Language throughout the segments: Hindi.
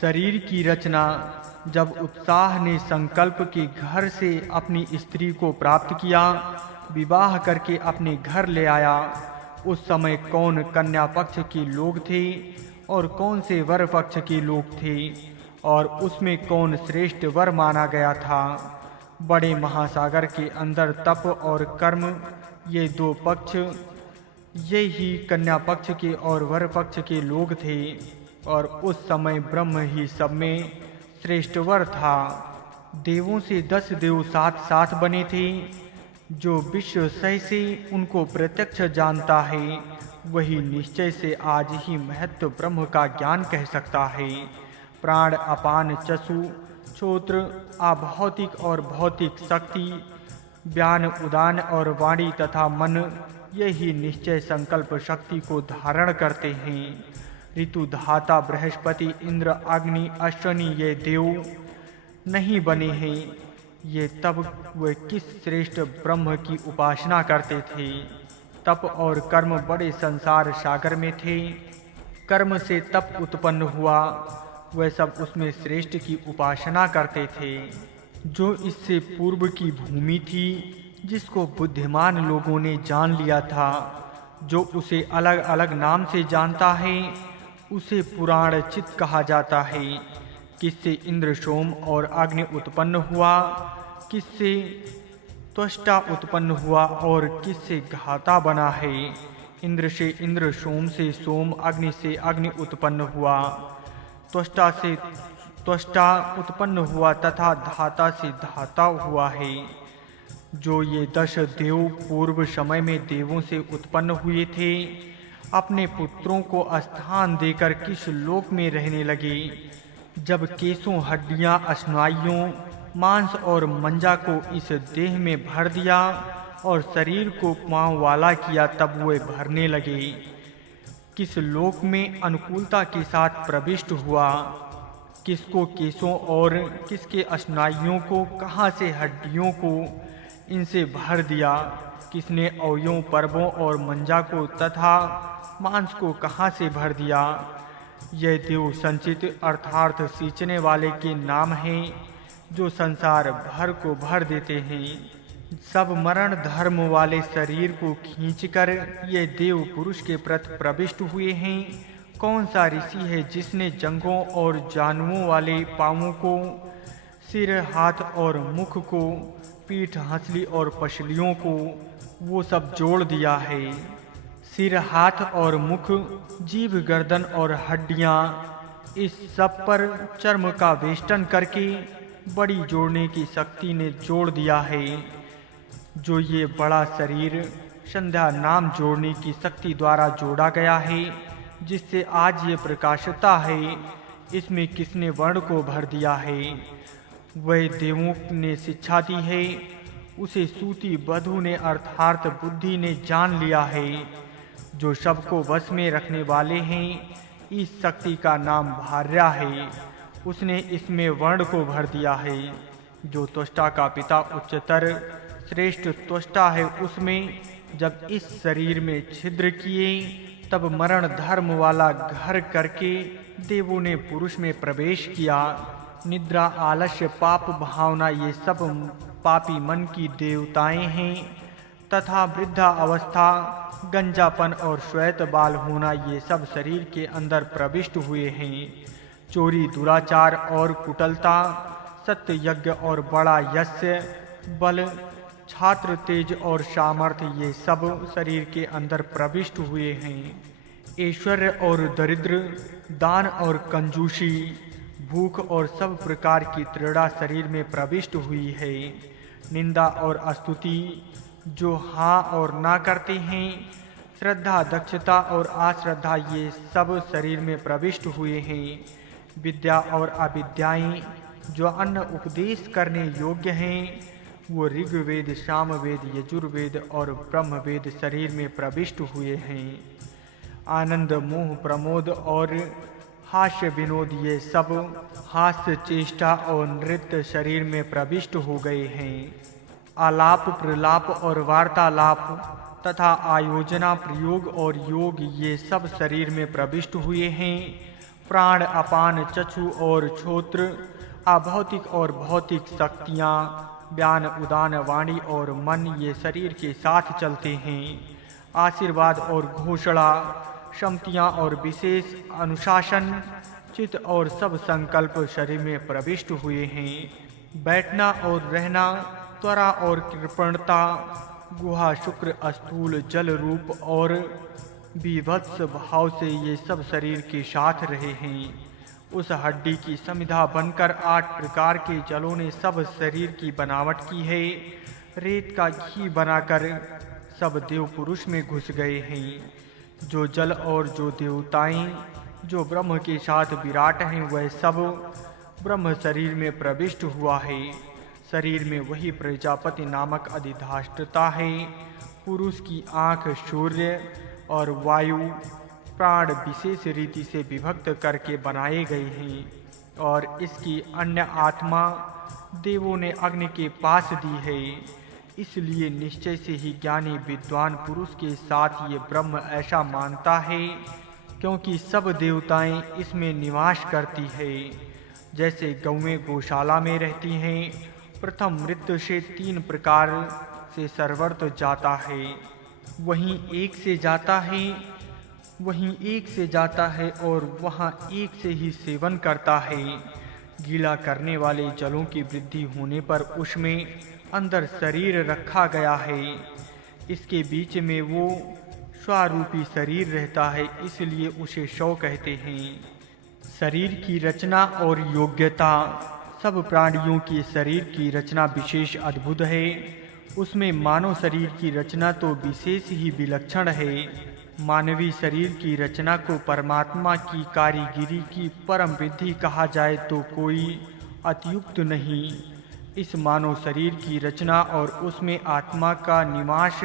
शरीर की रचना। जब उत्साह ने संकल्प के घर से अपनी स्त्री को प्राप्त किया, विवाह करके अपने घर ले आया, उस समय कौन कन्या पक्ष के लोग थे और कौन से वर पक्ष के लोग थे, और उसमें कौन श्रेष्ठ वर माना गया था। बड़े महासागर के अंदर तप और कर्म, ये दो पक्ष, ये ही कन्या पक्ष के और वर पक्ष के लोग थे, और उस समय ब्रह्म ही सब में श्रेष्ठ वर था। देवों से 10 देव साथ साथ बने थे। जो विश्व सह से उनको प्रत्यक्ष जानता है, वही निश्चय से आज ही महत्व ब्रह्म का ज्ञान कह सकता है। प्राण, अपान, चक्षु, श्रोत्र, अभौतिक और भौतिक शक्ति, व्यान, उदान और वाणी तथा मन, यही निश्चय संकल्प शक्ति को धारण करते हैं। ऋतु धाता बृहस्पति, इंद्र, अग्नि, अश्वनी ये देव नहीं बने हैं। ये तब वे किस श्रेष्ठ ब्रह्म की उपासना करते थे। तप और कर्म बड़े संसार सागर में थे। कर्म से तप उत्पन्न हुआ, वे सब उसमें श्रेष्ठ की उपासना करते थे। जो इससे पूर्व की भूमि थी, जिसको बुद्धिमान लोगों ने जान लिया था, जो उसे अलग अलग नाम से जानता है, उसे पुराण चित कहा जाता है। किससे इंद्र, सोम और अग्नि उत्पन्न हुआ, किससे त्वष्टा उत्पन्न हुआ और किससे घाता बना है। इंद्र से इंद्र, सोम से सोम, अग्नि से अग्नि उत्पन्न हुआ, त्वष्टा से त्वष्टा उत्पन्न हुआ तथा धाता से धाता हुआ है। जो ये 10 देव पूर्व समय में देवों से उत्पन्न हुए थे, अपने पुत्रों को स्थान देकर किस लोक में रहने लगे। जब केशों, हड्डियां, स्नायुओं, मांस और मंजा को इस देह में भर दिया और शरीर को पांव वाला किया, तब वे भरने लगे। किस लोक में अनुकूलता के साथ प्रविष्ट हुआ, किसको केशों और किसके स्नायुओं को, कहाँ से हड्डियों को इनसे भर दिया, किसने अवयों, पर्वों और मंजा को तथा मांस को कहाँ से भर दिया। यह देव संचित अर्थात सींचने वाले के नाम हैं, जो संसार भर को भर देते हैं। सब मरण धर्म वाले शरीर को खींचकर ये देव पुरुष के प्रति प्रविष्ट हुए हैं। कौन सा ऋषि है जिसने जंघों और जानुओं वाले पांवों को, सिर, हाथ और मुख को, पीठ, हंसली और पसलियों को वो सब जोड़ दिया है। सिर, हाथ और मुख, जीभ, गर्दन और हड्डियां, इस सब पर चर्म का वेष्टन करके बड़ी जोड़ने की शक्ति ने जोड़ दिया है। जो ये बड़ा शरीर संध्या नाम जोड़ने की शक्ति द्वारा जोड़ा गया है, जिससे आज ये प्रकाशता है, इसमें किसने वर्ण को भर दिया है। वह देवों ने शिक्षा दी है, उसे सूती बधु ने अर्थात बुद्धि ने जान लिया है। जो सबको वश में रखने वाले हैं, इस शक्ति का नाम भार्या है, उसने इसमें वर्ण को भर दिया है। जो त्वष्टा का पिता उच्चतर श्रेष्ठ त्वष्टा है, उसमें जब इस शरीर में छिद्र किए, तब मरण धर्म वाला घर करके देवों ने पुरुष में प्रवेश किया। निद्रा, आलस्य, पाप भावना, ये सब पापी मन की देवताएं हैं, तथा वृद्धा अवस्था, गंजापन और श्वेत बाल होना, ये सब शरीर के अंदर प्रविष्ट हुए हैं। चोरी, दुराचार और कुटिलता, सत्य, यज्ञ और बड़ा यश, बल, छात्र, तेज और सामर्थ्य, ये सब शरीर के अंदर प्रविष्ट हुए हैं। ऐश्वर्य और दरिद्र, दान और कंजूसी, भूख और सब प्रकार की तृड़ा शरीर में प्रविष्ट हुई है। निंदा और स्तुति, जो हाँ और ना करते हैं, श्रद्धा, दक्षता और अश्रद्धा, ये सब शरीर में प्रविष्ट हुए हैं। विद्या और अविद्याएं, जो अन्न उपदेश करने योग्य हैं, वो ऋग्वेद, सामवेद, यजुर्वेद और ब्रह्मवेद शरीर में प्रविष्ट हुए हैं। आनंद, मोह, प्रमोद और हास्य, विनोद, ये सब हास्य, चेष्टा और नृत्य शरीर में प्रविष्ट हो गए हैं। आलाप, प्रलाप और वार्तालाप तथा आयोजना, प्रयोग और योग, ये सब शरीर में प्रविष्ट हुए हैं। प्राण, अपान, चक्षु और श्रोत्र, अभौतिक और भौतिक शक्तियाँ, व्यान, उदान, वाणी और मन ये शरीर के साथ चलते हैं। आशीर्वाद और घोषणा, सम्मतियाँ और विशेष अनुशासन, चित्त और सब संकल्प शरीर में प्रविष्ट हुए हैं। बैठना और रहना, त्वरा और कृपणता, गुहा, शुक्र, स्थूल, जल रूप और विभत्स भाव से ये सब शरीर के साथ रहे हैं। उस हड्डी की समिधा बनकर 8 प्रकार के जलों ने सब शरीर की बनावट की है। रेत का घी बनाकर सब देव पुरुष में घुस गए हैं। जो जल और जो देवताएं जो ब्रह्म के साथ विराट हैं, वह सब ब्रह्म शरीर में प्रविष्ट हुआ है। शरीर में वही प्रजापति नामक अधिष्ठाता है। पुरुष की आँख सूर्य और वायु, प्राण विशेष रीति से विभक्त करके बनाए गए हैं और इसकी अन्य आत्मा देवों ने अग्नि के पास दी है। इसलिए निश्चय से ही ज्ञानी विद्वान पुरुष के साथ ये ब्रह्म ऐसा मानता है, क्योंकि सब देवताएं इसमें निवास करती है। जैसे गौएं गौशाला में रहती हैं, प्रथम मृत्यु से 3 प्रकार से सर्वत्र जाता है, वहीं एक से जाता है और वहाँ एक से ही सेवन करता है। गीला करने वाले जलों की वृद्धि होने पर उसमें अंदर शरीर रखा गया है। इसके बीच में वो स्वरूपी शरीर रहता है, इसलिए उसे शव कहते हैं। शरीर की रचना और योग्यता, सब प्राणियों की शरीर की रचना विशेष अद्भुत है। उसमें मानव शरीर की रचना तो विशेष ही विलक्षण है। मानवीय शरीर की रचना को परमात्मा की कारीगिरी की परम विधि कहा जाए तो कोई अत्युक्त नहीं। इस मानव शरीर की रचना और उसमें आत्मा का निवास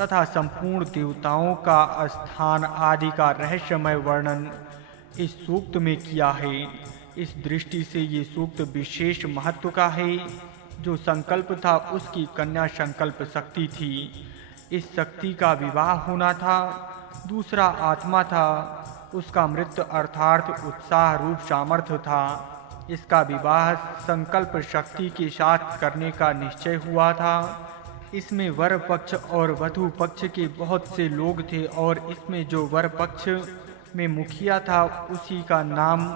तथा संपूर्ण देवताओं का स्थान आदि का रहस्यमय वर्णन इस सूक्त में किया है। इस दृष्टि से ये सूक्त विशेष महत्व का है। जो संकल्प था उसकी कन्या संकल्प शक्ति थी। इस शक्ति का विवाह होना था। दूसरा आत्मा था, उसका मृत्यु अर्थात उत्साह रूप सामर्थ्य था। इसका विवाह संकल्प शक्ति के साथ करने का निश्चय हुआ था। इसमें वर पक्ष और वधू पक्ष के बहुत से लोग थे और इसमें जो वर पक्ष में मुखिया था उसी का नाम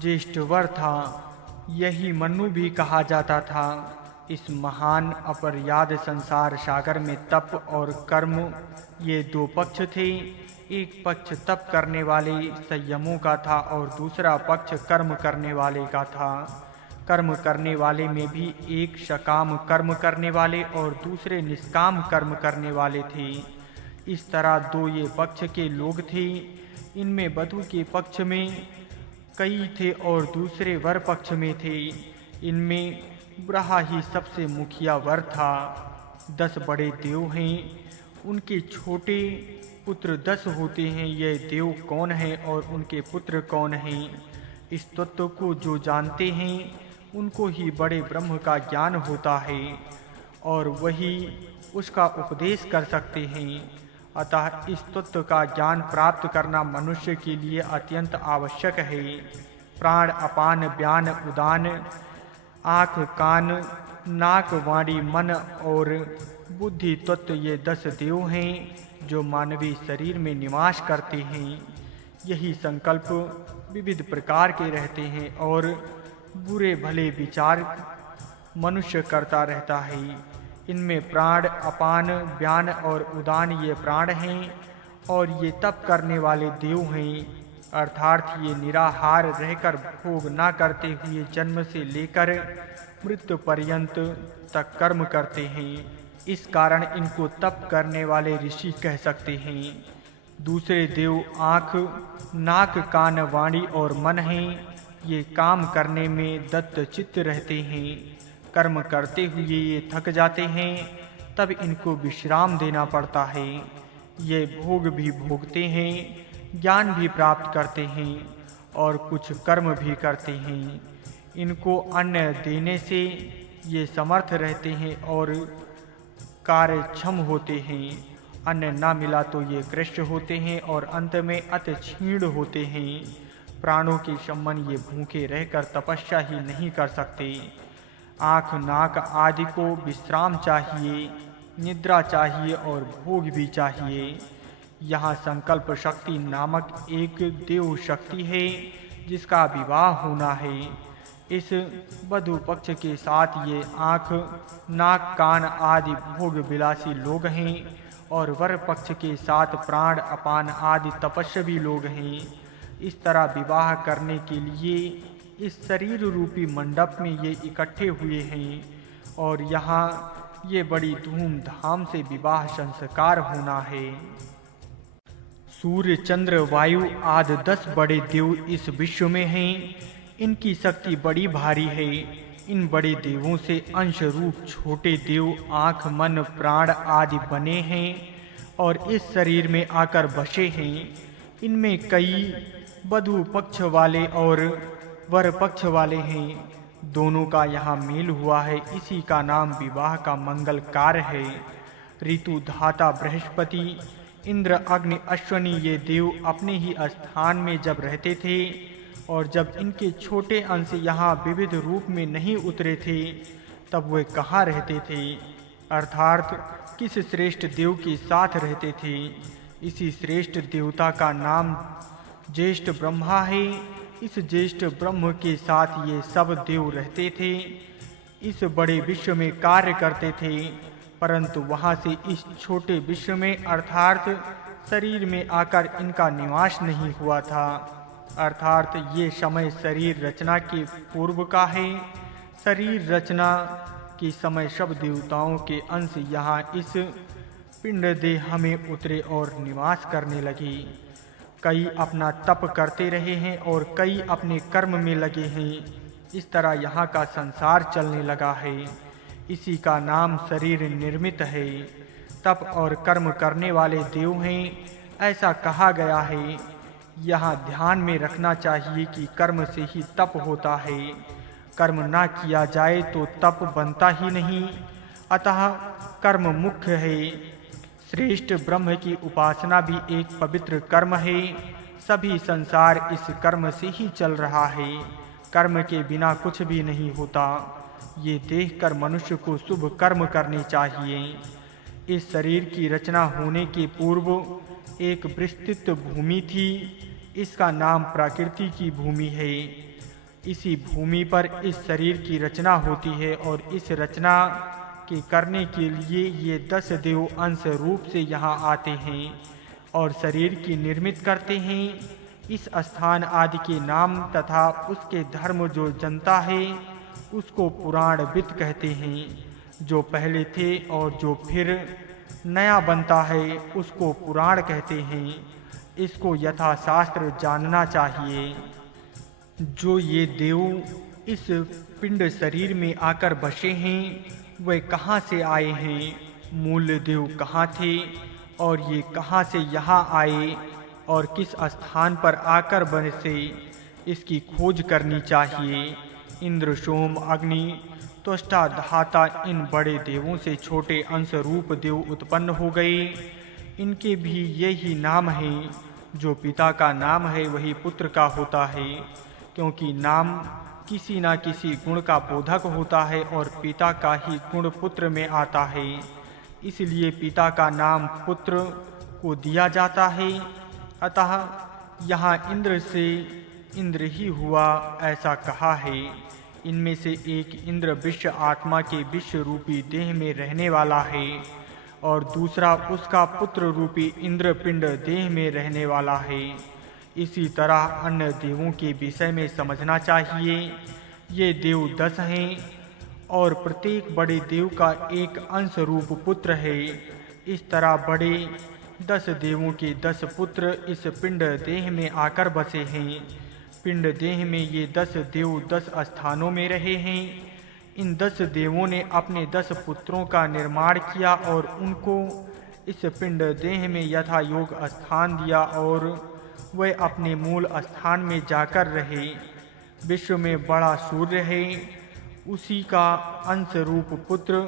ज्येष्ठवर था। यही मनु भी कहा जाता था। इस महान अपरियाद संसार सागर में तप और कर्म ये 2 पक्ष थे। एक पक्ष तप करने वाले संयमों का था और दूसरा पक्ष कर्म करने वाले का था। कर्म करने वाले में भी एक सकाम कर्म करने वाले और दूसरे निष्काम कर्म करने वाले थे। इस तरह 2 ये पक्ष के लोग थे। इनमें वधू के पक्ष में कई थे और दूसरे वर पक्ष में थे। इनमें ब्रहा ही सबसे मुखिया वर था। 10 बड़े देव हैं, उनके छोटे पुत्र 10 होते हैं। ये देव कौन हैं और उनके पुत्र कौन हैं, इस तत्व को जो जानते हैं उनको ही बड़े ब्रह्म का ज्ञान होता है और वही उसका उपदेश कर सकते हैं। अतः इस तत्व का ज्ञान प्राप्त करना मनुष्य के लिए अत्यंत आवश्यक है। प्राण, अपान, व्यान, उदान, आँख, कान, नाक, वाणी, मन और बुद्धि तत्व ये 10 देव हैं जो मानवीय शरीर में निवास करते हैं। यही संकल्प विविध प्रकार के रहते हैं और बुरे भले विचार मनुष्य करता रहता है। इनमें प्राण, अपान, व्यान और उदान ये प्राण हैं और ये तप करने वाले देव हैं, अर्थात ये निराहार रहकर भोग न करते हुए जन्म से लेकर मृत्यु पर्यंत तक कर्म करते हैं। इस कारण इनको तप करने वाले ऋषि कह सकते हैं। दूसरे देव आँख, नाक, कान, वाणी और मन हैं। ये काम करने में दत्त चित्त रहते हैं। कर्म करते हुए ये थक जाते हैं, तब इनको विश्राम देना पड़ता है। ये भोग भी भोगते हैं, ज्ञान भी प्राप्त करते हैं और कुछ कर्म भी करते हैं। इनको अन्न देने से ये समर्थ रहते हैं और कार्यक्षम होते हैं। अन्न न मिला तो ये कृष्ण होते हैं और अंत में अति क्षीण होते हैं। प्राणों के सम्मन ये भूखे रहकर तपस्या ही नहीं कर सकते। आँख नाक आदि को विश्राम चाहिए, निद्रा चाहिए और भोग भी चाहिए। यहाँ संकल्प शक्ति नामक एक देव शक्ति है जिसका विवाह होना है। इस वधू पक्ष के साथ ये आँख नाक कान आदि भोग विलासी लोग हैं और वर पक्ष के साथ प्राण अपान आदि तपस्वी लोग हैं। इस तरह विवाह करने के लिए इस शरीर रूपी मंडप में ये इकट्ठे हुए हैं और यहाँ ये बड़ी धूमधाम से विवाह संस्कार होना है। सूर्य चंद्र वायु आदि 10 बड़े देव इस विश्व में हैं। इनकी शक्ति बड़ी भारी है। इन बड़े देवों से अंश रूप छोटे देव आँख मन प्राण आदि बने हैं और इस शरीर में आकर बसे हैं। इनमें कई वधू पक्ष वाले और वर पक्ष वाले हैं। दोनों का यहाँ मेल हुआ है। इसी का नाम विवाह का मंगल कार्य है। ऋतु धाता बृहस्पति इंद्र अग्नि अश्वनी ये देव अपने ही स्थान में जब रहते थे और जब इनके छोटे अंश यहाँ विविध रूप में नहीं उतरे थे तब वे कहाँ रहते थे, अर्थात किस श्रेष्ठ देव के साथ रहते थे। इसी श्रेष्ठ देवता का नाम ज्येष्ठ ब्रह्मा है। इस ज्येष्ठ ब्रह्म के साथ ये सब देव रहते थे। इस बड़े विश्व में कार्य करते थे, परंतु वहाँ से इस छोटे विश्व में अर्थात शरीर में आकर इनका निवास नहीं हुआ था। अर्थात ये समय शरीर रचना के पूर्व का है। शरीर रचना के समय सब देवताओं के अंश यहाँ इस पिंड देह में उतरे और निवास करने लगे। कई अपना तप करते रहे हैं और कई अपने कर्म में लगे हैं। इस तरह यहाँ का संसार चलने लगा है। इसी का नाम शरीर निर्मित है। तप और कर्म करने वाले देव हैं, ऐसा कहा गया है। यहाँ ध्यान में रखना चाहिए कि कर्म से ही तप होता है। कर्म ना किया जाए तो तप बनता ही नहीं, अतः कर्म मुख्य है। श्रेष्ठ ब्रह्म की उपासना भी एक पवित्र कर्म है। सभी संसार इस कर्म से ही चल रहा है। कर्म के बिना कुछ भी नहीं होता। ये देखकर मनुष्य को शुभ कर्म करने चाहिए। इस शरीर की रचना होने के पूर्व एक विस्तृत भूमि थी। इसका नाम प्रकृति की भूमि है। इसी भूमि पर इस शरीर की रचना होती है और इस रचना के करने के लिए ये 10 देव अंश रूप से यहाँ आते हैं और शरीर की निर्मित करते हैं। इस स्थान आदि के नाम तथा उसके धर्म जो जनता है उसको पुराणविद कहते हैं। जो पहले थे और जो फिर नया बनता है उसको पुराण कहते हैं। इसको यथाशास्त्र जानना चाहिए। जो ये देव इस पिंड शरीर में आकर बसे हैं वे कहाँ से आए हैं, मूल देव कहाँ थे और ये कहाँ से यहाँ आए और किस स्थान पर आकर बसे, इसकी खोज करनी चाहिए। इंद्र सोम अग्नि त्वष्टा धाता इन बड़े देवों से छोटे अंश रूप देव उत्पन्न हो गए। इनके भी यही नाम है। जो पिता का नाम है वही पुत्र का होता है, क्योंकि नाम किसी न किसी गुण का बोधक होता है और पिता का ही गुण पुत्र में आता है। इसलिए पिता का नाम पुत्र को दिया जाता है। अतः यहाँ इंद्र से इंद्र ही हुआ ऐसा कहा है। इनमें से एक इंद्र विश्व आत्मा के विश्व रूपी देह में रहने वाला है और दूसरा उसका पुत्र रूपी इंद्र पिंड देह में रहने वाला है। इसी तरह अन्य देवों के विषय में समझना चाहिए। ये देव 10 हैं और प्रत्येक बड़े देव का एक अंश रूप पुत्र है। इस तरह बड़े 10 देवों के 10 पुत्र इस पिंड देह में आकर बसे हैं। पिंड देह में ये 10 देव 10 स्थानों में रहे हैं। इन 10 देवों ने अपने 10 पुत्रों का निर्माण किया और उनको इस पिंड देह में यथा योग स्थान दिया और वे अपने मूल स्थान में जाकर रहे। विश्व में बड़ा सूर्य है, उसी का अंश रूप पुत्र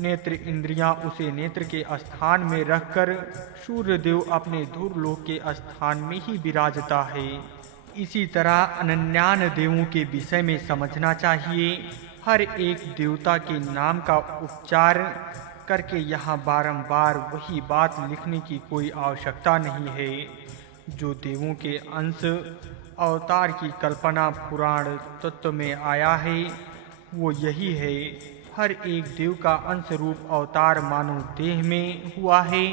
नेत्र इंद्रियां उसे नेत्र के स्थान में रखकर सूर्य देव अपने धूर्लोक के स्थान में ही विराजता है। इसी तरह अनन्यान देवों के विषय में समझना चाहिए। हर एक देवता के नाम का उच्चार करके यहाँ बारंबार वही बात लिखने की कोई आवश्यकता नहीं है। जो देवों के अंश अवतार की कल्पना पुराण तत्व में आया है वो यही है। हर एक देव का अंश रूप अवतार मानव देह में हुआ है।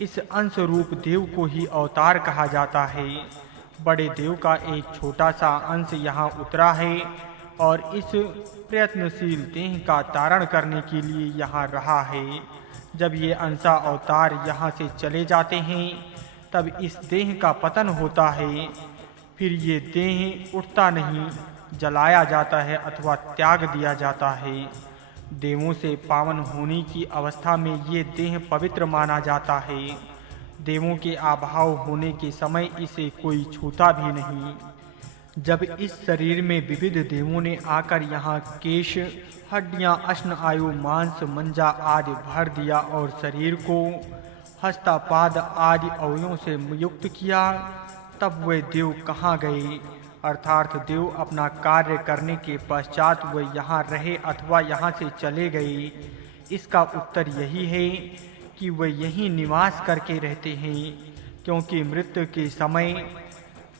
इस अंश रूप देव को ही अवतार कहा जाता है। बड़े देव का एक छोटा सा अंश यहाँ उतरा है और इस प्रयत्नशील देह का तारण करने के लिए यहाँ रहा है। जब ये अंशा अवतार यहाँ से चले जाते हैं तब इस देह का पतन होता है। फिर ये देह उठता नहीं, जलाया जाता है अथवा त्याग दिया जाता है। देवों से पावन होने की अवस्था में ये देह पवित्र माना जाता है। देवों के आभाव होने के समय इसे कोई छूता भी नहीं। जब इस शरीर में विविध देवों ने आकर यहाँ केश, हड्डियां, अश्न, आयु, मांस, मंजा आदि भर दिया और शरीर को हस्तापाद आदि अवयों से युक्त किया, तब वे देव कहाँ गए? अर्थात देव अपना कार्य करने के पश्चात वे यहाँ रहे अथवा यहाँ से चले गए। इसका उत्तर यही है कि वे यहीं निवास करके रहते हैं, क्योंकि मृत्यु के समय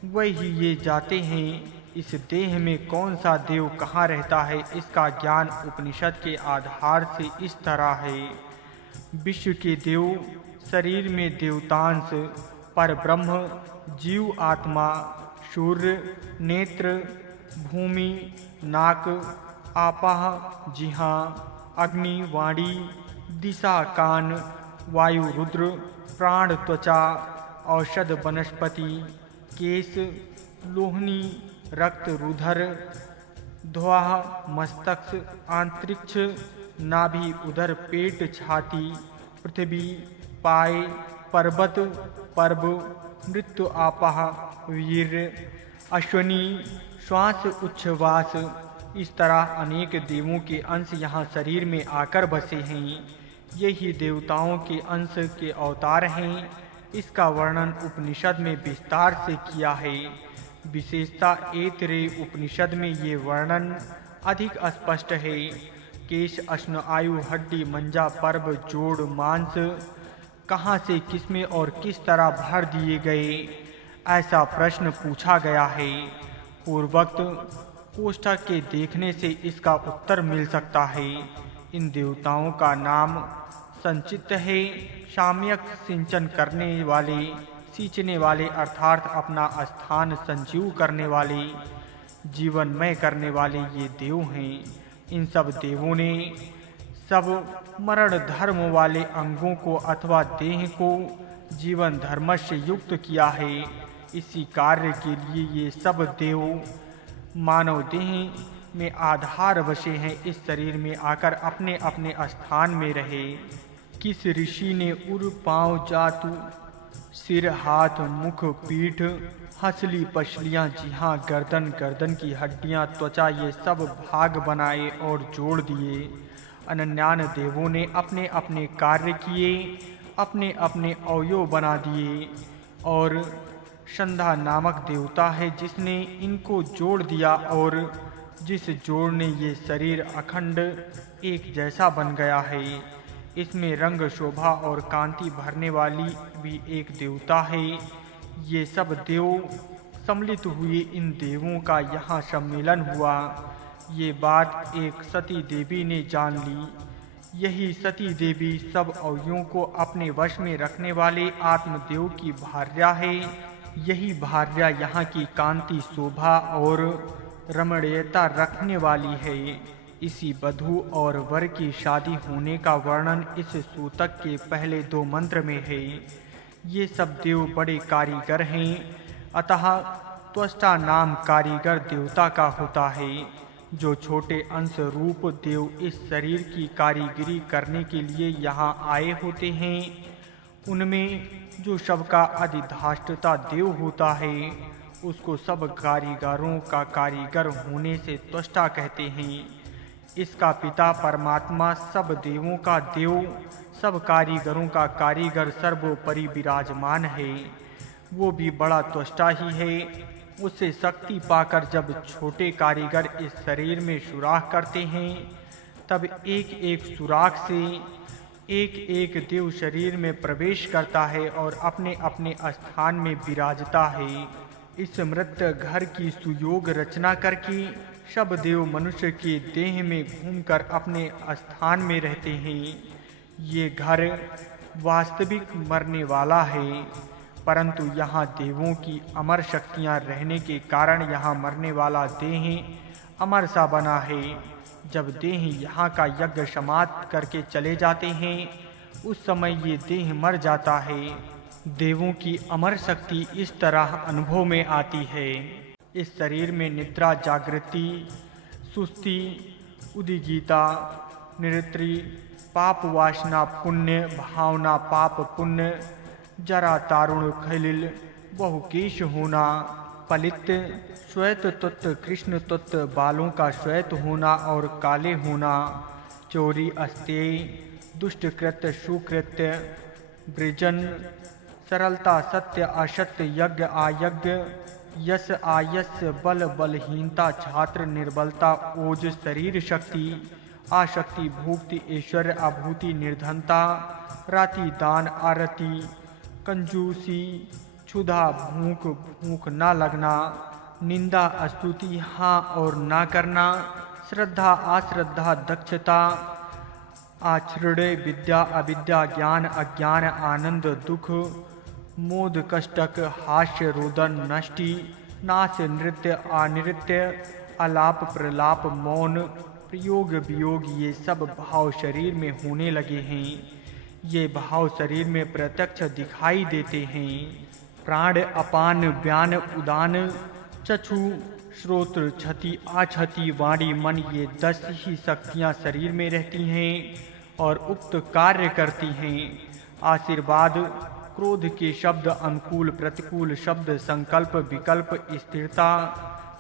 वही ये जाते हैं। इस देह में कौन सा देव कहाँ रहता है, इसका ज्ञान उपनिषद के आधार से इस तरह है। विश्व के देव शरीर में देवतांश, पर ब्रह्म, जीव आत्मा, सूर्य, नेत्र, भूमि, नाक, आपाह, जिह्वा, अग्नि, वाणी, दिशा, कान, वायु, रुद्र, प्राण, त्वचा, औषध, वनस्पति, केश, लोहनी, रक्त, रुधिर, ध्वा, मस्तक, आंतरिक्ष, नाभि, उदर, पेट, छाती, पृथ्वी, पाय, पर्वत, पर्व, मृत्यु, आपाह, वीर्य, अश्वनी, श्वास, उच्छ्वास। इस तरह अनेक देवों के अंश यहाँ शरीर में आकर बसे हैं। यही देवताओं के अंश के अवतार हैं। इसका वर्णन उपनिषद में विस्तार से किया है। विशेषता ऐतरेय उपनिषद में ये वर्णन अधिक स्पष्ट है। केश, अश्न, आयु, हड्डी, मंजा, पर्व, जोड़, मांस कहाँ से, किसमें और किस तरह भर दिए गए, ऐसा प्रश्न पूछा गया है। पूर्वोक्त कोष्ठक के देखने से इसका उत्तर मिल सकता है। इन देवताओं का नाम संचित है। साम्यक सिंचन करने वाले, सींचने वाले अर्थात अपना स्थान संजीव करने वाले, जीवनमय करने वाले ये देव हैं। इन सब देवों ने सब मरण धर्म वाले अंगों को अथवा देह को जीवन धर्म से युक्त किया है। इसी कार्य के लिए ये सब देव मानव देह में आधार बसे हैं। इस शरीर में आकर अपने अपने स्थान में रहे। किस ऋषि ने उर, पांव, जातु, सिर, हाथ, मुख, पीठ, हंसली, पसलियां, जिह्वा, गर्दन, गर्दन की हड्डियां, त्वचा ये सब भाग बनाए और जोड़ दिए। अनन्यान देवों ने अपने अपने कार्य किए, अपने अपने अवयव बना दिए। और संधा नामक देवता है जिसने इनको जोड़ दिया और जिस जोड़ ने ये शरीर अखंड एक जैसा बन गया है। इसमें रंग, शोभा और कांति भरने वाली भी एक देवता है। ये सब देव सम्मिलित हुए इन देवों का यहाँ सम्मेलन हुआ। ये बात एक सती देवी ने जान ली। यही सती देवी सब अवयवों को अपने वश में रखने वाले आत्मदेव की भार्या है। यही भार्या यहाँ की कांति, शोभा और रमणीयता रखने वाली है। इसी वधू और वर की शादी होने का वर्णन इस सूतक के पहले 2 मंत्र में है। ये सब देव बड़े कारीगर हैं, अतः त्वष्टा नाम कारीगर देवता का होता है। जो छोटे अंश रूप देव इस शरीर की कारीगरी करने के लिए यहाँ आए होते हैं, उनमें जो सबका अधिष्ठाता देव होता है उसको सब कारीगरों का कारीगर होने से त्वष्टा कहते हैं। इसका पिता परमात्मा सब देवों का देव, सब कारीगरों का कारीगर सर्वोपरि विराजमान है। वो भी बड़ा त्वष्टा ही है। उससे शक्ति पाकर जब छोटे कारीगर इस शरीर में सुराख करते हैं, तब एक एक सुराख से एक एक देव शरीर में प्रवेश करता है और अपने अपने स्थान में विराजता है। इस मृत घर की सुयोग रचना करके सब देव मनुष्य के देह में घूमकर अपने स्थान में रहते हैं। ये घर वास्तविक मरने वाला है, परंतु यहाँ देवों की अमर शक्तियाँ रहने के कारण यहाँ मरने वाला देह अमर सा बना है। जब देह यहाँ का यज्ञ समाप्त करके चले जाते हैं, उस समय ये देह मर जाता है। देवों की अमर शक्ति इस तरह अनुभव में आती है। इस शरीर में निद्रा, जागृति, सुस्ती, उद्गीता, निरृति, पाप वासना, पुण्य भावना, पाप पुण्य, जरा, तारुण, खलिल, बहुकेश होना, पलित, श्वेत तत्व, कृष्ण तत्व, बालों का श्वेत होना और काले होना, चोरी, अस्तेय, दुष्टकृत्य, सुकृत्य, वृजन, सरलता, सत्य, असत्य, यज्ञ, अयज्ञ, यश, आयस, बल, बलहीनता, छात्र, निर्बलता, ओज, शरीर शक्ति, आशक्ति, भूक्ति, ऐश्वर्य, अभूति, निर्धनता, राति, दान, आरती, कंजूसी, क्षुधा, भूख न लगना, निंदा, स्तुति, हाँ और ना करना, श्रद्धा, अश्रद्धा, दक्षता, आचरण, विद्या, अविद्या, ज्ञान, अज्ञान, आनंद, दुख, मोद, कष्टक, हास्य, रोदन, नष्टि, नाश, नृत्य, अनृत्य, आलाप, प्रलाप, मौन, प्रयोग, वियोग, ये सब भाव शरीर में होने लगे हैं। ये भाव शरीर में प्रत्यक्ष दिखाई देते हैं। प्राण, अपान, व्यान, उदान, चक्षु, श्रोत्र, छति, आछति, वाणी, मन, ये 10 ही शक्तियाँ शरीर में रहती हैं और उक्त कार्य करती हैं। आशीर्वाद, क्रोध के शब्द, अनुकूल प्रतिकूल शब्द, संकल्प, विकल्प, स्थिरता,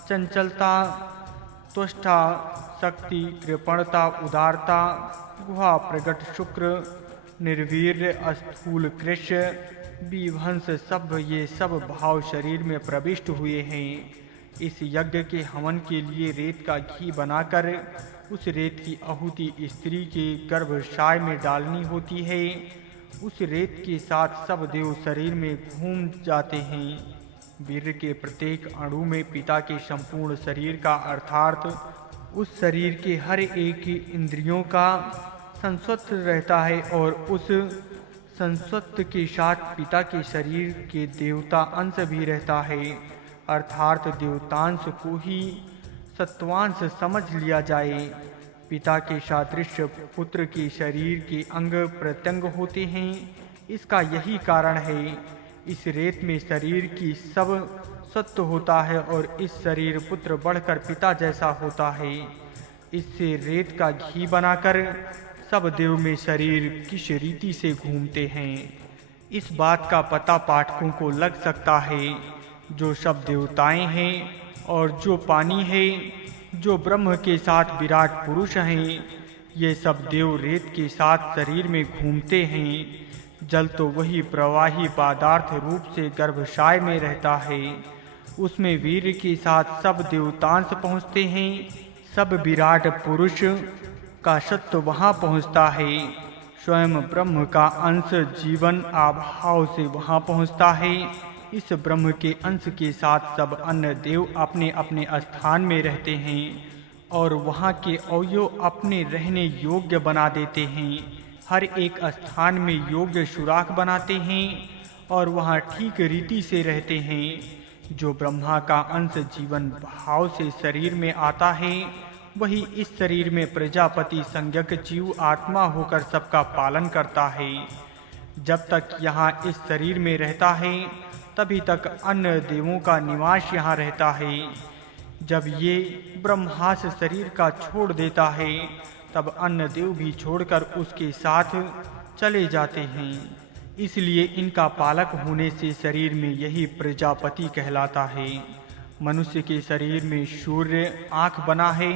चंचलता, तुष्टा, शक्ति, कृपणता, उदारता, गुहा, प्रगट, शुक्र, निर्वीर्य, स्थूल, कृष्य, विभंस, सब ये सब भाव शरीर में प्रविष्ट हुए हैं। इस यज्ञ के हवन के लिए रेत का घी बनाकर उस रेत की आहुति स्त्री के गर्भाशय में डालनी होती है। उस रेत के साथ सब देव शरीर में घूम जाते हैं। वीर्य के प्रत्येक अणु में पिता के संपूर्ण शरीर का अर्थात उस शरीर के हर एक इंद्रियों का संस्वत्व रहता है और उस संस्वत्व के साथ पिता के शरीर के देवता अंश भी रहता है, अर्थात देवतांश को ही सत्वांश समझ लिया जाए। पिता के सादृश्य पुत्र के शरीर के अंग प्रत्यंग होते हैं। इसका यही कारण है। इस रेत में शरीर की सब सत्व होता है और इस शरीर पुत्र बढ़कर पिता जैसा होता है। इससे रेत का घी बनाकर सब देव में शरीर किस रीति से घूमते हैं, इस बात का पता पाठकों को लग सकता है। जो सब देवताएं हैं और जो पानी है, जो ब्रह्म के साथ विराट पुरुष हैं, ये सब देव रेत के साथ शरीर में घूमते हैं। जल तो वही प्रवाही पदार्थ रूप से गर्भाशय में रहता है। उसमें वीर के साथ सब देवतांश पहुँचते हैं। सब विराट पुरुष का सत्व वहाँ पहुँचता है। स्वयं ब्रह्म का अंश जीवन आभाव से वहाँ पहुँचता है। इस ब्रह्म के अंश के साथ सब अन्य देव अपने अपने स्थान में रहते हैं और वहाँ के अवयव अपने रहने योग्य बना देते हैं। हर एक स्थान में योग्य सुराख बनाते हैं और वहाँ ठीक रीति से रहते हैं। जो ब्रह्मा का अंश जीवन भाव से शरीर में आता है, वही इस शरीर में प्रजापति संज्ञक जीव आत्मा होकर सबका पालन करता है। जब तक यहाँ इस शरीर में रहता है, तभी तक अन्य देवों का निवास यहाँ रहता है। जब ये ब्रह्मास शरीर का छोड़ देता है, तब अन्य देव भी छोड़कर उसके साथ चले जाते हैं। इसलिए इनका पालक होने से शरीर में यही प्रजापति कहलाता है। मनुष्य के शरीर में सूर्य आँख बना है,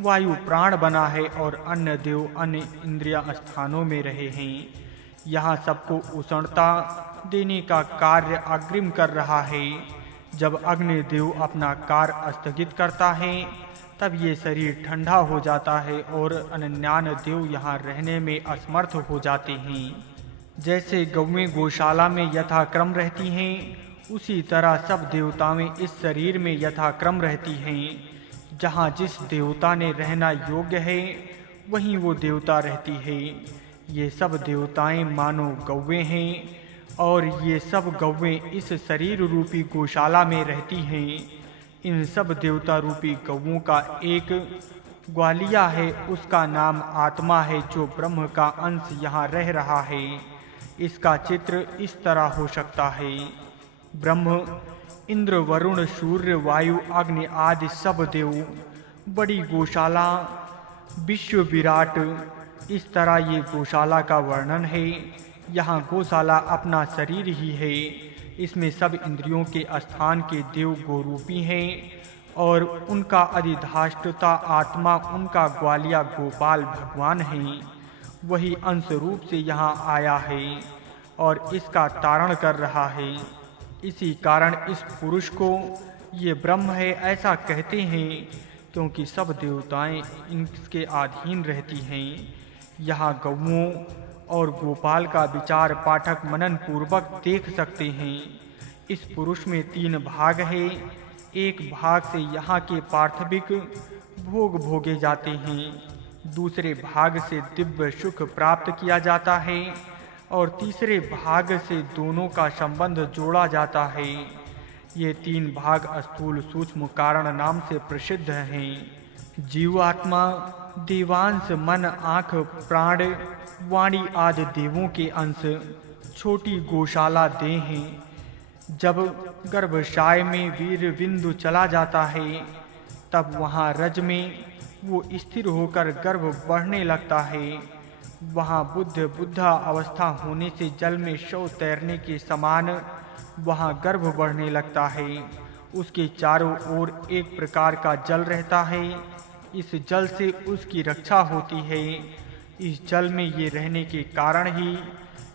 वायु प्राण बना है और अन्य देव अन्य इंद्रिया स्थानों में रहे हैं। यहाँ सबको उष्णता देने का कार्य अग्रिम कर रहा है। जब अग्निदेव अपना कार्य स्थगित करता है तब ये शरीर ठंडा हो जाता है और अनन्यान देव यहाँ रहने में असमर्थ हो जाते हैं। जैसे गौएं गौशाला में यथाक्रम रहती हैं, उसी तरह सब देवताएं इस शरीर में यथाक्रम रहती हैं। जहाँ जिस देवता ने रहना योग्य है वहीं वो देवता रहती है। ये सब देवताएं मानो गौएं हैं और ये सब गौएं इस शरीर रूपी गौशाला में रहती हैं। इन सब देवता रूपी गौओं का एक ग्वालिया है, उसका नाम आत्मा है, जो ब्रह्म का अंश यहाँ रह रहा है। इसका चित्र इस तरह हो सकता है। ब्रह्म, इंद्र, वरुण, सूर्य, वायु, अग्नि आदि सब देव, बड़ी गौशाला, विश्व विराट, इस तरह ये गौशाला का वर्णन है। यहाँ गौशाला अपना शरीर ही है। इसमें सब इंद्रियों के स्थान के देव गोरूपी हैं और उनका अधिष्ठाता आत्मा, उनका ग्वालिया गोपाल भगवान हैं। वही अंश रूप से यहाँ आया है और इसका तारण कर रहा है। इसी कारण इस पुरुष को ये ब्रह्म है ऐसा कहते हैं, क्योंकि सब देवताएं इनके अधीन रहती हैं। यहाँ गौओं और गोपाल का विचार पाठक मनन पूर्वक देख सकते हैं। इस पुरुष में 3 भाग है। एक भाग से यहाँ के पार्थिविक भोग भोगे जाते हैं, दूसरे भाग से दिव्य सुख प्राप्त किया जाता है और तीसरे भाग से दोनों का संबंध जोड़ा जाता है। ये 3 भाग स्थूल सूक्ष्म कारण नाम से प्रसिद्ध हैं। जीवात्मा, देवांश, मन, आँख, प्राण, वाणी आदि देवों के अंश छोटी गौशाला देह हैं। जब गर्भाशय में वीर बिंदु चला जाता है तब वहाँ रज में वो स्थिर होकर गर्भ बढ़ने लगता है। वहाँ बुद्धा अवस्था होने से जल में शव तैरने के समान वहाँ गर्भ बढ़ने लगता है। उसके चारों ओर एक प्रकार का जल रहता है। इस जल से उसकी रक्षा होती है। इस जल में ये रहने के कारण ही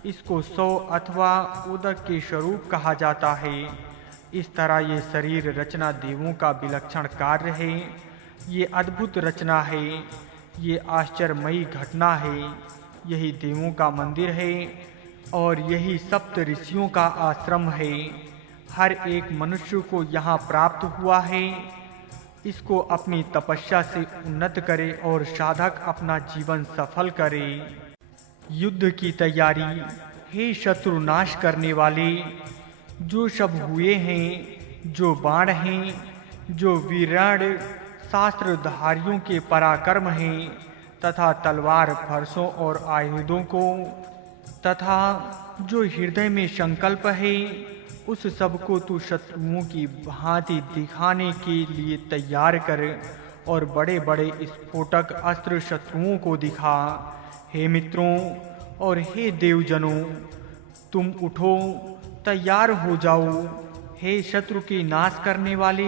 इसको सौ अथवा उदक के स्वरूप कहा जाता है। इस तरह ये शरीर रचना देवों का विलक्षण कार्य है। ये अद्भुत रचना है, ये आश्चर्यमयी घटना है। यही देवों का मंदिर है और यही सप्त ऋषियों का आश्रम है। हर एक मनुष्य को यहाँ प्राप्त हुआ है। इसको अपनी तपस्या से उन्नत करे और साधक अपना जीवन सफल करे। युद्ध की तैयारी। हे शत्रु नाश करने वाले, जो सब हुए हैं, जो बाण हैं, जो वीरण शास्त्रधारियों के पराक्रम हैं, तथा तलवार, फरसों और आयुधों को, तथा जो हृदय में संकल्प है, उस सब को तू शत्रुओं की भांति दिखाने के लिए तैयार कर और बड़े बड़े स्फोटक अस्त्र शत्रुओं को दिखा। हे मित्रों और हे देवजनों, तुम उठो, तैयार हो जाओ। हे शत्रु के नाश करने वाले,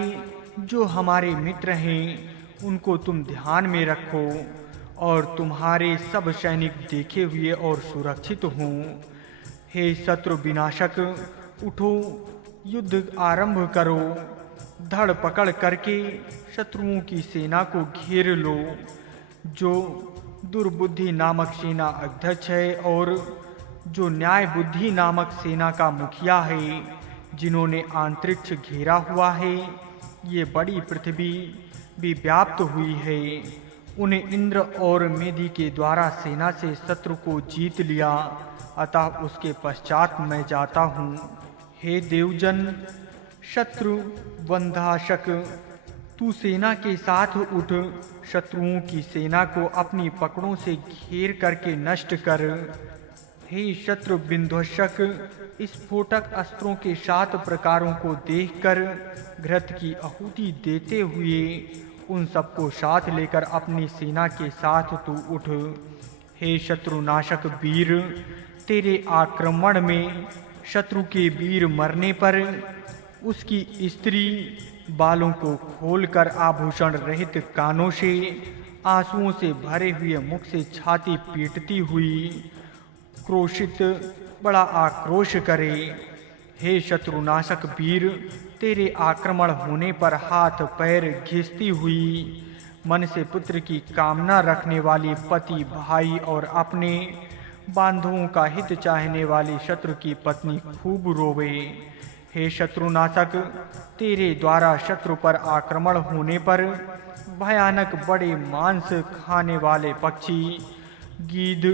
जो हमारे मित्र हैं, उनको तुम ध्यान में रखो और तुम्हारे सब सैनिक देखे हुए और सुरक्षित हों। हे शत्रु विनाशक, उठो, युद्ध आरंभ करो। धड़ पकड़ करके शत्रुओं की सेना को घेर लो। जो दुर्बुद्धि नामक सेना अध्यक्ष है और जो न्याय बुद्धि नामक सेना का मुखिया है, जिन्होंने अंतरिक्ष घेरा हुआ है, ये बड़ी पृथ्वी भी व्याप्त हुई है। उन्हें इंद्र और मेदी के द्वारा सेना से शत्रु को जीत लिया, अतः उसके पश्चात मैं जाता हूँ। हे देवजन, शत्रु वंधाशक, तू सेना के साथ उठ, शत्रुओं की सेना को अपनी पकड़ों से घेर करके नष्ट कर। हे शत्रु विध्वंसक, स्फोटक अस्त्रों के 7 प्रकारों को देखकर घृत की आहुति देते हुए उन सबको साथ लेकर अपनी सेना के साथ तू उठ। हे शत्रुनाशक वीर, तेरे आक्रमण में शत्रु के वीर मरने पर उसकी स्त्री बालों को खोलकर आभूषण रहित कानों से, आंसुओं से भरे हुए मुख से छाती पीटती हुई क्रोशित बड़ा आक्रोश करे। हे शत्रुनाशक वीर, तेरे आक्रमण होने पर हाथ पैर घिसती हुई, मन से पुत्र की कामना रखने वाली पति, भाई और अपने बांधवों का हित चाहने वाली शत्रु की पत्नी खूब रोवे। हे शत्रुनाशक, तेरे द्वारा शत्रु पर आक्रमण होने पर भयानक बड़े मांस खाने वाले पक्षी, गीद,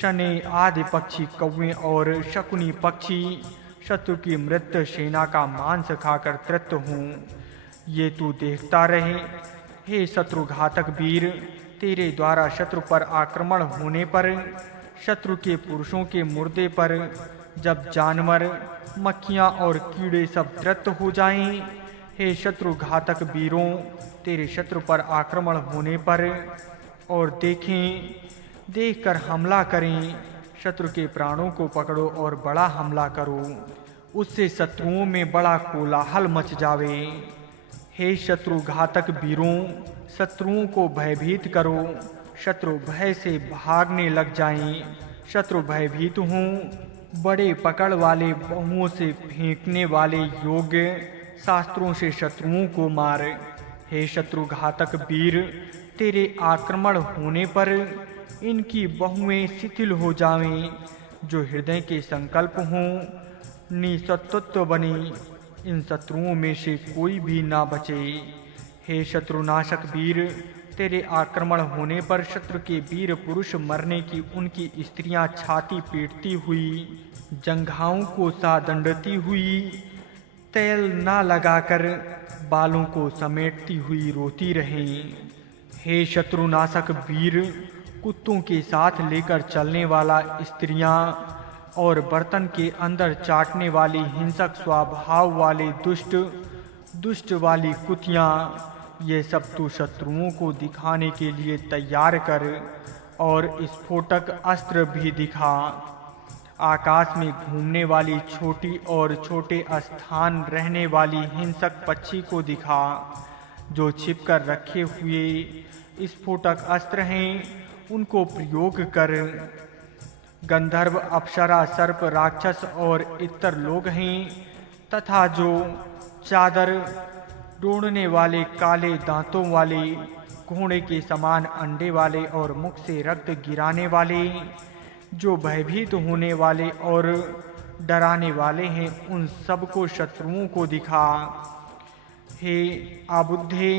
शने आदि पक्षी, कौवे और शकुनी पक्षी शत्रु की मृत सेना का मांस खाकर तृप्त हों, ये तू देखता रहे। हे शत्रु घातक वीर, तेरे द्वारा शत्रु पर आक्रमण होने पर शत्रु के पुरुषों के मुर्दे पर जब जानवर, मक्खियां और कीड़े सब तृप्त हो जाएं, हे शत्रु घातक वीरों, तेरे शत्रु पर आक्रमण होने पर और देखकर हमला करें, शत्रु के प्राणों को पकड़ो और बड़ा हमला करो, उससे शत्रुओं में बड़ा कोलाहल मच जावे। हे शत्रु घातक वीरों, शत्रुओं को भयभीत करो, शत्रु भय से भागने लग जाएं, शत्रु भयभीत हों, बड़े पकड़ वाले बहुओं से फेंकने वाले योग्य शास्त्रों से शत्रुओं को मार। हे शत्रु घातक वीर, तेरे आक्रमण होने पर इनकी बहुएं शिथिल हो जावें, जो हृदय के संकल्प हों निसत्व बने, इन शत्रुओं में से कोई भी ना बचे। हे शत्रुनाशक वीर, तेरे आक्रमण होने पर शत्रु के वीर पुरुष मरने की उनकी स्त्रियां छाती पीटती हुई, जंघाओं को सादंडती हुई, तेल ना लगाकर बालों को समेटती हुई रोती रहें। हे शत्रुनाशक वीर, कुत्तों के साथ लेकर चलने वाला स्त्रियां और बर्तन के अंदर चाटने वाली हिंसक स्वभाव वाले दुष्ट वाली कुतियां, ये सब तू शत्रुओं को दिखाने के लिए तैयार कर और स्फोटक अस्त्र भी दिखा। आकाश में घूमने वाली छोटी और छोटे स्थान रहने वाली हिंसक पक्षी को दिखा, जो छिपकर रखे हुए स्फोटक अस्त्र हैं, उनको प्रयोग कर। गंधर्व, अप्सरा, सर्प, राक्षस और इतर लोग हैं तथा जो चादर ढूंढने वाले, काले दांतों वाले, घोड़े के समान अंडे वाले और मुख से रक्त गिराने वाले, जो भयभीत होने वाले और डराने वाले हैं, उन सब को शत्रुओं को दिखा। हे आबुद्धे,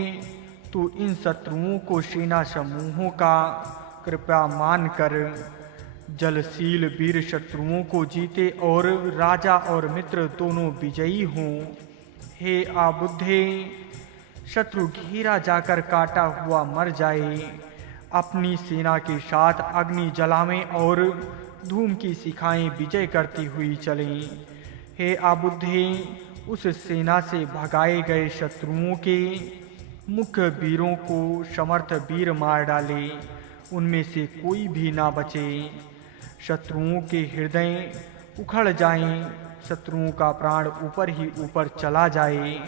तू इन शत्रुओं को सेना समूहों का कृपया मान कर जलशील वीर शत्रुओं को जीते और राजा और मित्र दोनों विजयी हों। हे आबुद्धे, शत्रु घेरा जाकर काटा हुआ मर जाए, अपनी सेना के साथ अग्नि जलावें और धूम की शिखाएं विजय करती हुई चलें। हे आबुद्धे, उस सेना से भगाए गए शत्रुओं के मुख्य वीरों को समर्थ वीर मार डाले, उनमें से कोई भी ना बचे। शत्रुओं के हृदय उखड़ जाएं, शत्रुओं का प्राण ऊपर ही ऊपर चला जाए,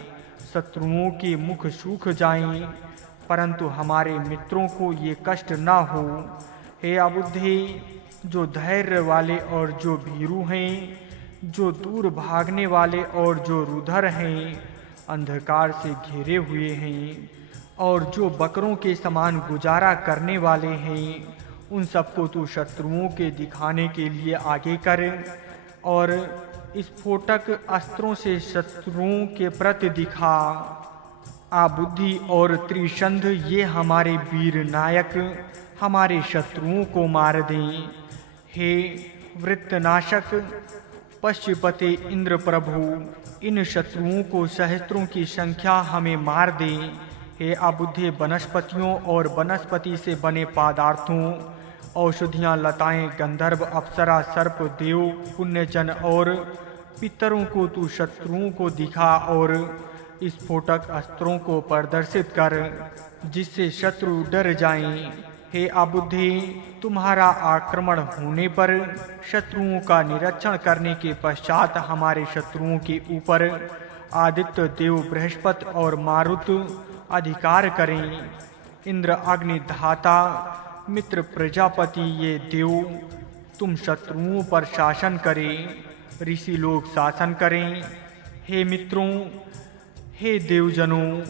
शत्रुओं के मुख सूख जाएं, परंतु हमारे मित्रों को ये कष्ट ना हो। हे अबुद्धे, जो धैर्य वाले और जो भीरू हैं, जो दूर भागने वाले और जो रुधर हैं, अंधकार से घिरे हुए हैं और जो बकरों के समान गुजारा करने वाले हैं, उन सबको तू शत्रुओं के दिखाने के लिए आगे कर और स्फोटक अस्त्रों से शत्रुओं के प्रति दिखा। आबुद्धि और त्रिशंध, ये हमारे वीर नायक हमारे शत्रुओं को मार दें। हे वृत्तनाशक, पश्चिपते इंद्र प्रभु, इन शत्रुओं को सहस्त्रों की संख्या हमें मार दें। हे अबुद्धे, वनस्पतियों और वनस्पति से बने पदार्थों, औषधियां, लताएं, गंधर्व, अप्सरा, सर्प, देव, पुण्यजन और पितरों को तू शत्रुओं को दिखा और स्फोटक अस्त्रों को प्रदर्शित कर, जिससे शत्रु डर जाएं। हे अबुद्धे, तुम्हारा आक्रमण होने पर शत्रुओं का निरीक्षण करने के पश्चात हमारे शत्रुओं के ऊपर आदित्य देव बृहस्पति और मारुत अधिकार करें। इंद्र, अग्नि, धाता, मित्र, प्रजापति, ये देव तुम शत्रुओं पर शासन करें, ऋषि लोग शासन करें। हे मित्रों, हे देवजनों,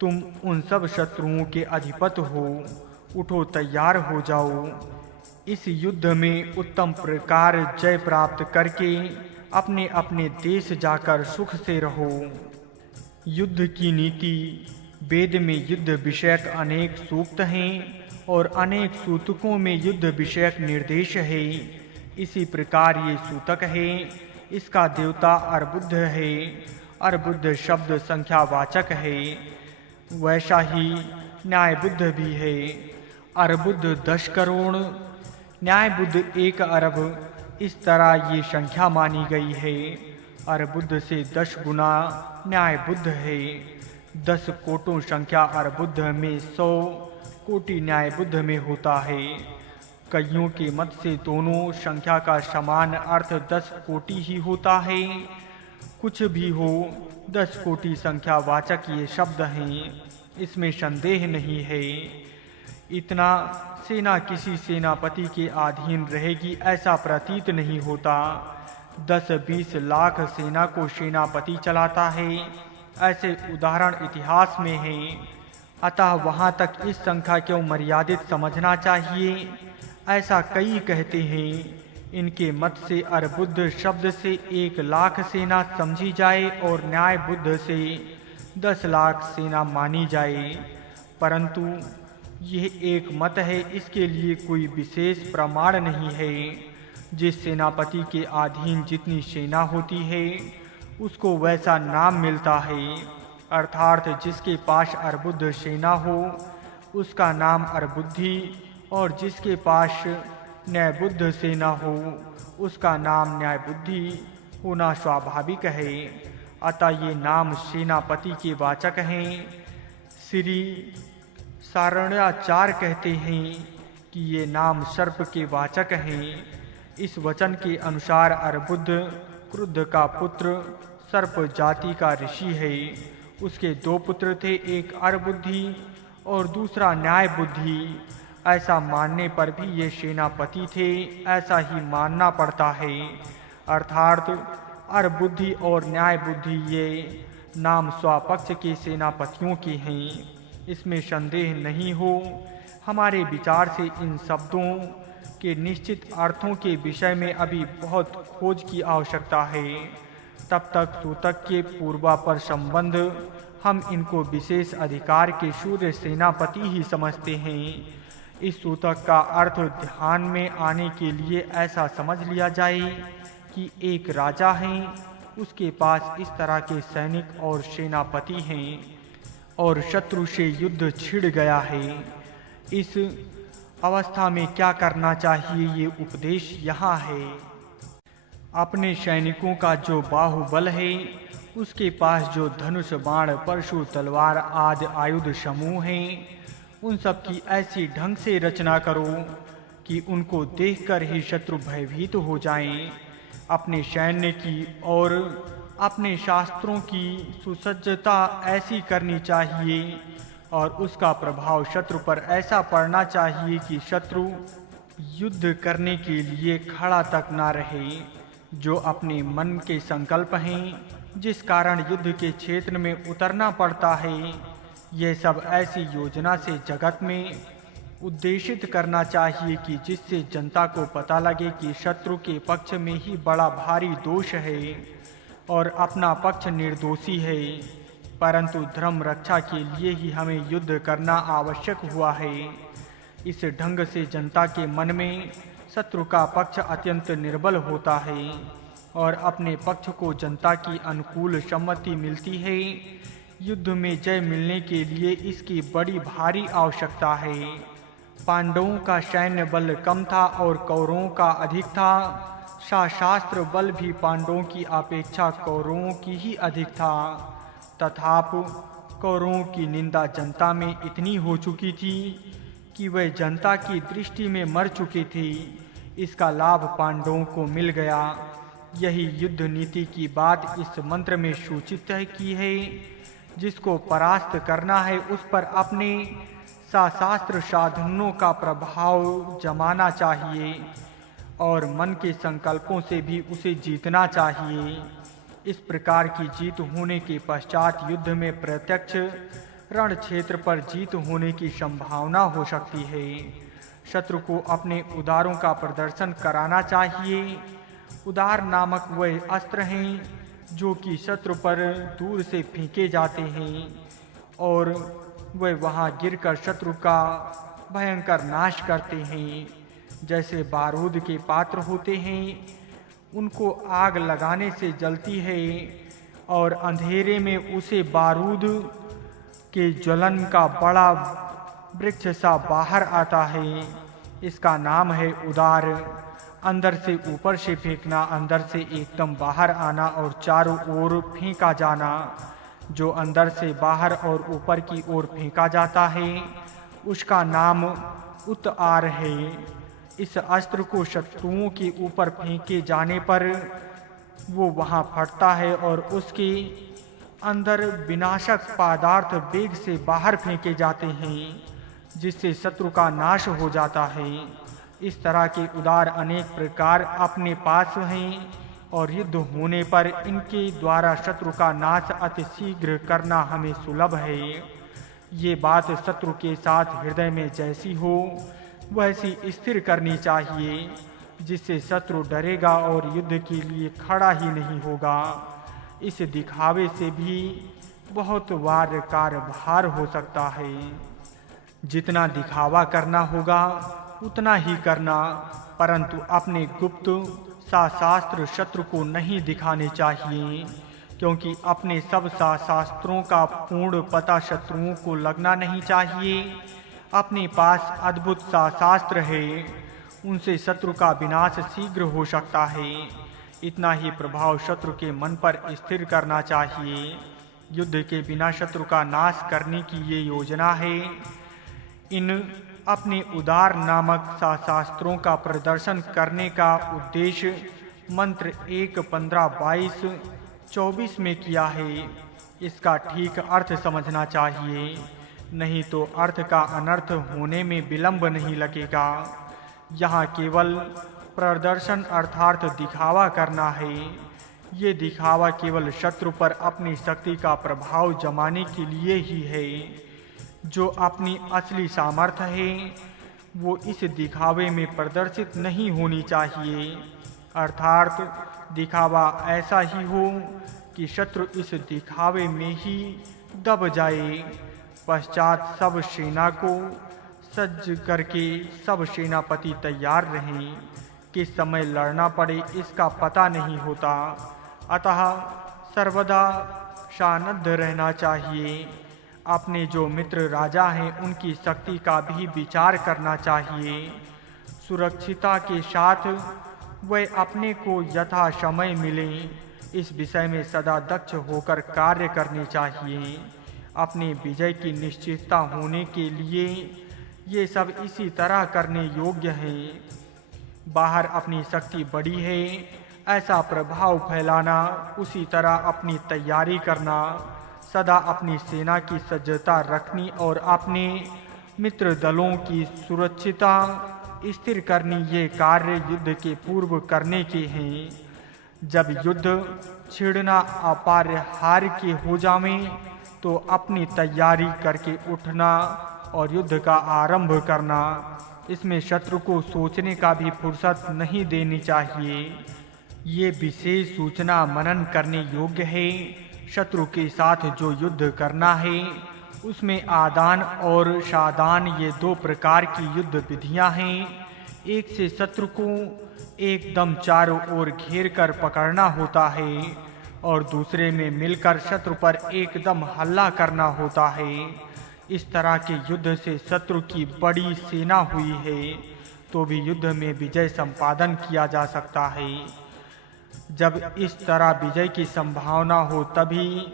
तुम उन सब शत्रुओं के अधिपति हो, उठो तैयार हो जाओ। इस युद्ध में उत्तम प्रकार जय प्राप्त करके अपने अपने देश जाकर सुख से रहो। युद्ध की नीति। वेद में युद्ध विषयक अनेक सूक्त हैं और अनेक सूतकों में युद्ध विषयक निर्देश है। इसी प्रकार ये सूतक है। इसका देवता अर्बुद्ध है। अर्बुद्ध शब्द संख्यावाचक है। वैसा ही न्यायबुद्ध भी है। अर्बुद्ध 10 करोड़, न्यायबुद्ध 1 अरब, इस तरह ये संख्या मानी गई है। अर्बुद्ध से 10 गुना न्यायबुद्ध है। 10 कोटों संख्या अर्बुद्ध में 100 कोटि न्यायबुद्ध में होता है। कईयों के मत से दोनों संख्या का समान अर्थ 10 कोटि ही होता है। कुछ भी हो, 10 कोटि संख्यावाचक ये शब्द हैं, इसमें संदेह नहीं है। इतना सेना किसी सेनापति के अधीन रहेगी ऐसा प्रतीत नहीं होता। 10-20 लाख सेना को सेनापति चलाता है, ऐसे उदाहरण इतिहास में हैं। अतः वहाँ तक इस संख्या को मर्यादित समझना चाहिए, ऐसा कई कहते हैं। इनके मत से अर्बुद्ध शब्द से 1 लाख सेना समझी जाए और न्यायबुद्ध से 10 लाख सेना मानी जाए, परंतु यह एक मत है, इसके लिए कोई विशेष प्रमाण नहीं है। जिस सेनापति के अधीन जितनी सेना होती है उसको वैसा नाम मिलता है, अर्थात जिसके पास अर्बुद्ध सेना हो उसका नाम अर्बुद्धि, और जिसके पास न्यायबुद्ध सेना हो उसका नाम न्यायबुद्धि होना स्वाभाविक है। अतः ये नाम सेनापति के वाचक हैं। श्री सारण्याचार्य कहते हैं कि ये नाम सर्प के वाचक हैं। इस वचन के अनुसार अर्बुद्ध क्रुद्ध का पुत्र सर्प जाति का ऋषि है। उसके 2 पुत्र थे, एक अर्बुद्धि और दूसरा न्यायबुद्धि। ऐसा मानने पर भी ये सेनापति थे, ऐसा ही मानना पड़ता है। अर्थात अर्बुद्धि और न्यायबुद्धि ये नाम स्वपक्ष के सेनापतियों के हैं, इसमें संदेह नहीं हो। हमारे विचार से इन शब्दों के निश्चित अर्थों के विषय में अभी बहुत खोज की आवश्यकता है। तब तक सूतक के पूर्वापर संबंध हम इनको विशेष अधिकार के सूर्य सेनापति ही समझते हैं। इस सूतक का अर्थ ध्यान में आने के लिए ऐसा समझ लिया जाए कि एक राजा है, उसके पास इस तरह के सैनिक और सेनापति हैं और शत्रु से युद्ध छिड़ गया है। इस अवस्था में क्या करना चाहिए, ये उपदेश यहाँ है। अपने सैनिकों का जो बाहुबल है, उसके पास जो धनुष बाण परशु तलवार आदि आयुध समूह हैं, उन सब की ऐसी ढंग से रचना करो कि उनको देखकर ही शत्रु भयभीत हो जाएं। अपने सैन्य की और अपने शास्त्रों की सुसज्जता ऐसी करनी चाहिए और उसका प्रभाव शत्रु पर ऐसा पड़ना चाहिए कि शत्रु युद्ध करने के लिए खड़ा तक ना रहे। जो अपने मन के संकल्प हैं, जिस कारण युद्ध के क्षेत्र में उतरना पड़ता है, यह सब ऐसी योजना से जगत में उद्देशित करना चाहिए कि जिससे जनता को पता लगे कि शत्रु के पक्ष में ही बड़ा भारी दोष है और अपना पक्ष निर्दोषी है, परंतु धर्म रक्षा के लिए ही हमें युद्ध करना आवश्यक हुआ है। इस ढंग से जनता के मन में शत्रु का पक्ष अत्यंत निर्बल होता है और अपने पक्ष को जनता की अनुकूल सम्मति मिलती है। युद्ध में जय मिलने के लिए इसकी बड़ी भारी आवश्यकता है। पांडवों का सैन्य बल कम था और कौरवों का अधिक था। शास्त्र बल भी पांडवों की अपेक्षा कौरवों की ही अधिक था। तथापि कौरवों की निंदा जनता में इतनी हो चुकी थी कि वे जनता की दृष्टि में मर चुके थे। इसका लाभ पांडवों को मिल गया। यही युद्ध नीति की बात इस मंत्र में सूचित की है। जिसको परास्त करना है उस पर अपने शास्त्र साधनों का प्रभाव जमाना चाहिए और मन के संकल्पों से भी उसे जीतना चाहिए। इस प्रकार की जीत होने के पश्चात युद्ध में प्रत्यक्ष रण क्षेत्र पर जीत होने की संभावना हो सकती है। शत्रु को अपने उदारों का प्रदर्शन कराना चाहिए। उदार नामक वह अस्त्र हैं जो कि शत्रु पर दूर से फेंके जाते हैं और वह वहां गिरकर शत्रु का भयंकर नाश करते हैं। जैसे बारूद के पात्र होते हैं, उनको आग लगाने से जलती है और अंधेरे में उसे बारूद के ज्वलन का बड़ा वृक्ष सा बाहर आता है। इसका नाम है उदार। अंदर से ऊपर से फेंकना, अंदर से एकदम बाहर आना और चारों ओर फेंका जाना। जो अंदर से बाहर और ऊपर की ओर फेंका जाता है उसका नाम उतार है। इस अस्त्र को शत्रुओं के ऊपर फेंके जाने पर वो वहां फटता है और उसके अंदर विनाशक पदार्थ वेग से बाहर फेंके जाते हैं, जिससे शत्रु का नाश हो जाता है। इस तरह के उदार अनेक प्रकार अपने पास हैं और युद्ध होने पर इनके द्वारा शत्रु का नाश अति शीघ्र करना हमें सुलभ है। ये बात शत्रु के साथ हृदय में जैसी हो वैसी स्थिर करनी चाहिए, जिससे शत्रु डरेगा और युद्ध के लिए खड़ा ही नहीं होगा। इस दिखावे से भी बहुत बार कार्यभार हो सकता है। जितना दिखावा करना होगा उतना ही करना, परंतु अपने गुप्त शास्त्र शत्रु को नहीं दिखाने चाहिए, क्योंकि अपने सब शास्त्रों का पूर्ण पता शत्रुओं को लगना नहीं चाहिए। अपने पास अद्भुत शास्त्र है, उनसे शत्रु का विनाश शीघ्र हो सकता है। इतना ही प्रभाव शत्रु के मन पर स्थिर करना चाहिए। युद्ध के बिना शत्रु का नाश करने की ये योजना है। इन अपने उदार नामक शास्त्रों का प्रदर्शन करने का उद्देश्य मंत्र 1, 15, 22, 24 में किया है। इसका ठीक अर्थ समझना चाहिए, नहीं तो अर्थ का अनर्थ होने में विलंब नहीं लगेगा। यहाँ केवल प्रदर्शन अर्थात दिखावा करना है। ये दिखावा केवल शत्रु पर अपनी शक्ति का प्रभाव जमाने के लिए ही है। जो अपनी असली सामर्थ्य है वो इस दिखावे में प्रदर्शित नहीं होनी चाहिए, अर्थात दिखावा ऐसा ही हो कि शत्रु इस दिखावे में ही दब जाए। पश्चात सब सेना को सज्ज करके सब सेनापति तैयार रहें। किस समय लड़ना पड़े इसका पता नहीं होता, अतः सर्वदा शानद्ध रहना चाहिए। अपने जो मित्र राजा हैं उनकी शक्ति का भी विचार करना चाहिए। सुरक्षिता के साथ वह अपने को यथा समय मिले, इस विषय में सदा दक्ष होकर कार्य करने चाहिए। अपने विजय की निश्चितता होने के लिए ये सब इसी तरह करने योग्य हैं। बाहर अपनी शक्ति बड़ी है ऐसा प्रभाव फैलाना, उसी तरह अपनी तैयारी करना, सदा अपनी सेना की सज्जता रखनी और अपने मित्र दलों की सुरक्षिता स्थिर करनी, ये कार्य युद्ध के पूर्व करने के हैं। जब युद्ध छिड़ना अपरिहार्य के हो जावे तो अपनी तैयारी करके उठना और युद्ध का आरंभ करना। इसमें शत्रु को सोचने का भी फुर्सत नहीं देनी चाहिए। ये विशेष सूचना मनन करने योग्य है। शत्रु के साथ जो युद्ध करना है उसमें आदान और सादान ये दो प्रकार की युद्ध विधियां हैं। एक से शत्रु को एकदम चारों ओर घेर कर पकड़ना होता है और दूसरे में मिलकर शत्रु पर एकदम हल्ला करना होता है। इस तरह के युद्ध से शत्रु की बड़ी सेना हुई है तो भी युद्ध में विजय संपादन किया जा सकता है। जब इस तरह विजय की संभावना हो तभी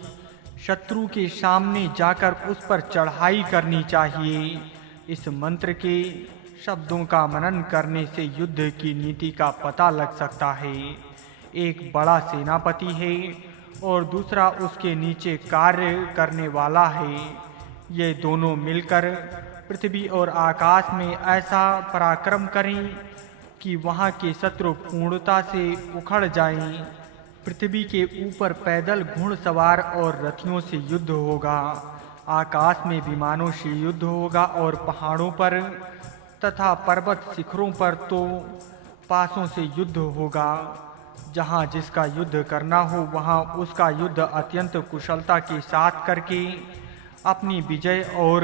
शत्रु के सामने जाकर उस पर चढ़ाई करनी चाहिए। इस मंत्र के शब्दों का मनन करने से युद्ध की नीति का पता लग सकता है। एक बड़ा सेनापति है और दूसरा उसके नीचे कार्य करने वाला है। ये दोनों मिलकर पृथ्वी और आकाश में ऐसा पराक्रम करें कि वहां के शत्रु पूर्णता से उखड़ जाएं। पृथ्वी के ऊपर पैदल घुड़सवार और रथियों से युद्ध होगा, आकाश में विमानों से युद्ध होगा और पहाड़ों पर तथा पर्वत शिखरों पर तो पासों से युद्ध होगा। जहाँ जिसका युद्ध करना हो वहाँ उसका युद्ध अत्यंत कुशलता के साथ करके अपनी विजय और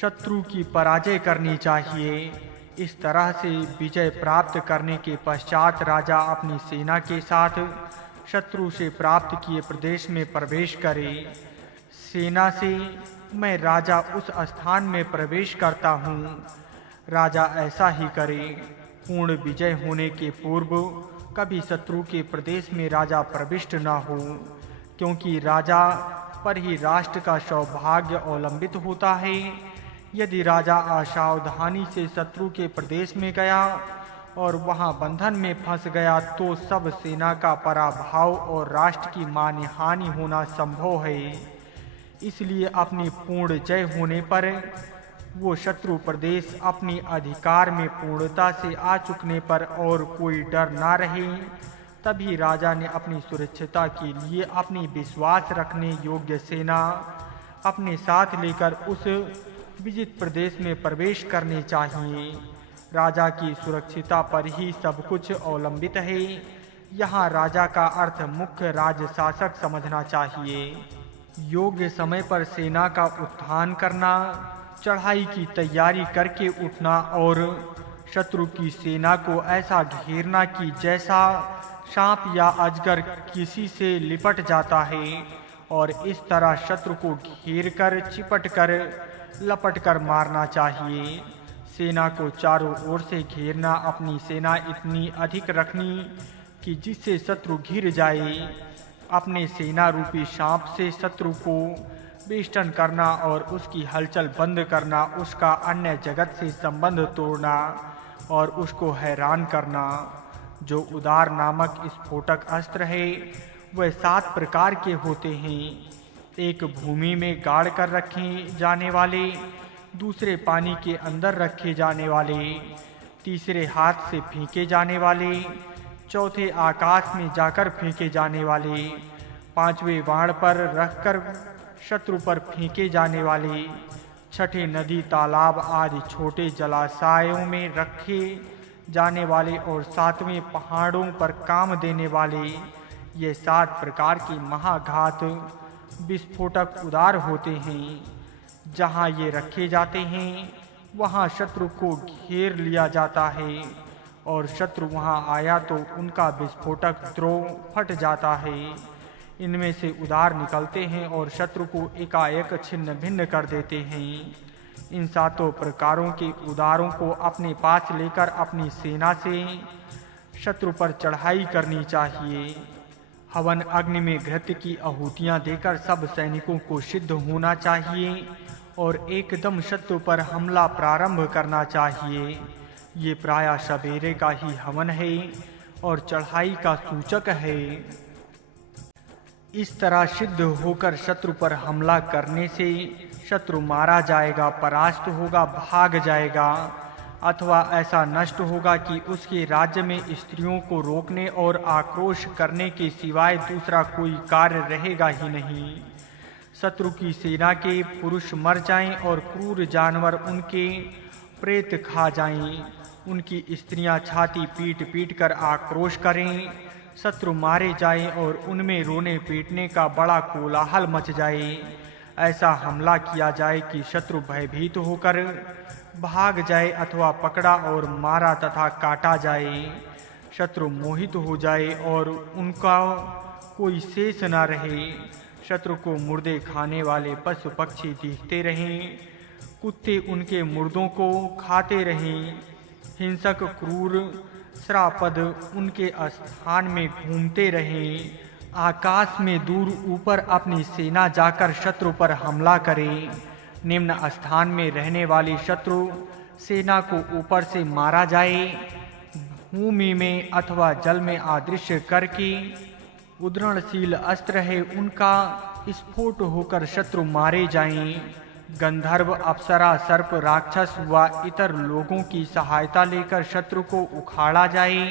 शत्रु की पराजय करनी चाहिए। इस तरह से विजय प्राप्त करने के पश्चात राजा अपनी सेना के साथ शत्रु से प्राप्त किए प्रदेश में प्रवेश करे। सेना से मैं राजा उस स्थान में प्रवेश करता हूँ। राजा ऐसा ही करे। पूर्ण विजय होने के पूर्व कभी शत्रु के प्रदेश में राजा प्रविष्ट न हो, क्योंकि राजा पर ही राष्ट्र का सौभाग्य अवलंबित होता है। यदि राजा असावधानी से शत्रु के प्रदेश में गया और वहां बंधन में फंस गया तो सब सेना का पराभव और राष्ट्र की मानहानि होना संभव है। इसलिए अपनी पूर्ण जय होने पर वो शत्रु प्रदेश अपनी अधिकार में पूर्णता से आ चुकने पर और कोई डर ना रहे, तभी राजा ने अपनी सुरक्षिता के लिए अपनी विश्वास रखने योग्य सेना अपने साथ लेकर उस विजित प्रदेश में प्रवेश करने चाहिए। राजा की सुरक्षिता पर ही सब कुछ अवलंबित है। यहाँ राजा का अर्थ मुख्य राज शासक समझना चाहिए। योग्य समय पर सेना का उत्थान करना, चढ़ाई की तैयारी करके उठना और शत्रु की सेना को ऐसा घेरना कि जैसा सांप या अजगर किसी से लिपट जाता है, और इस तरह शत्रु को घेर कर चिपट कर लपट कर मारना चाहिए। सेना को चारों ओर से घेरना, अपनी सेना इतनी अधिक रखनी कि जिससे शत्रु घिर जाए। अपने सेना रूपी सांप से शत्रु को वेष्टन करना और उसकी हलचल बंद करना, उसका अन्य जगत से संबंध तोड़ना और उसको हैरान करना। जो उदार नामक स्फोटक अस्त्र है वह 7 प्रकार के होते हैं। एक भूमि में गाड़ कर रखे जाने वाले, दूसरे पानी के अंदर रखे जाने वाले, तीसरे हाथ से फेंके जाने वाले, चौथे आकाश में जाकर फेंके जाने वाले, पांचवें बाण पर रखकर शत्रु पर फेंके जाने वाले, छठे नदी तालाब आदि छोटे जलाशयों में रखे जाने वाले और सातवें पहाड़ों पर काम देने वाले। ये 7 प्रकार के महाघात विस्फोटक उदार होते हैं। जहाँ ये रखे जाते हैं वहाँ शत्रु को घेर लिया जाता है और शत्रु वहाँ आया तो उनका विस्फोटक द्रोह फट जाता है। इनमें से उदार निकलते हैं और शत्रु को एकाएक छिन्न भिन्न कर देते हैं। इन 7 प्रकारों के उदारों को अपने पास लेकर अपनी सेना से शत्रु पर चढ़ाई करनी चाहिए। हवन अग्नि में घृत की आहुतियां देकर सब सैनिकों को सिद्ध होना चाहिए और एकदम शत्रु पर हमला प्रारंभ करना चाहिए। ये प्रायः सवेरे का ही हवन है और चढ़ाई का सूचक है। इस तरह सिद्ध होकर शत्रु पर हमला करने से शत्रु मारा जाएगा, परास्त होगा, भाग जाएगा, अथवा ऐसा नष्ट होगा कि उसके राज्य में स्त्रियों को रोकने और आक्रोश करने के सिवाय दूसरा कोई कार्य रहेगा ही नहीं। शत्रु की सेना के पुरुष मर जाएं और क्रूर जानवर उनके प्रेत खा जाएं। उनकी स्त्रियां छाती पीट पीट कर आक्रोश करें। शत्रु मारे जाएं और उनमें रोने पीटने का बड़ा कोलाहल मच जाए। ऐसा हमला किया जाए कि शत्रु भयभीत होकर भाग जाए अथवा पकड़ा और मारा तथा काटा जाए। शत्रु मोहित हो जाए और उनका कोई शेष न रहे। शत्रु को मुर्दे खाने वाले पशु पक्षी दिखते रहें, कुत्ते उनके मुर्दों को खाते रहें, हिंसक क्रूर श्रापद उनके स्थान में घूमते रहें। आकाश में दूर ऊपर अपनी सेना जाकर शत्रु पर हमला करे। निम्न स्थान में रहने वाली शत्रु सेना को ऊपर से मारा जाए। भूमि में अथवा जल में अदृश्य करके उद्रणशील अस्त्र है उनका स्फोट होकर शत्रु मारे जाएं। गंधर्व, अप्सरा, सर्प, राक्षस व इतर लोगों की सहायता लेकर शत्रु को उखाड़ा जाए।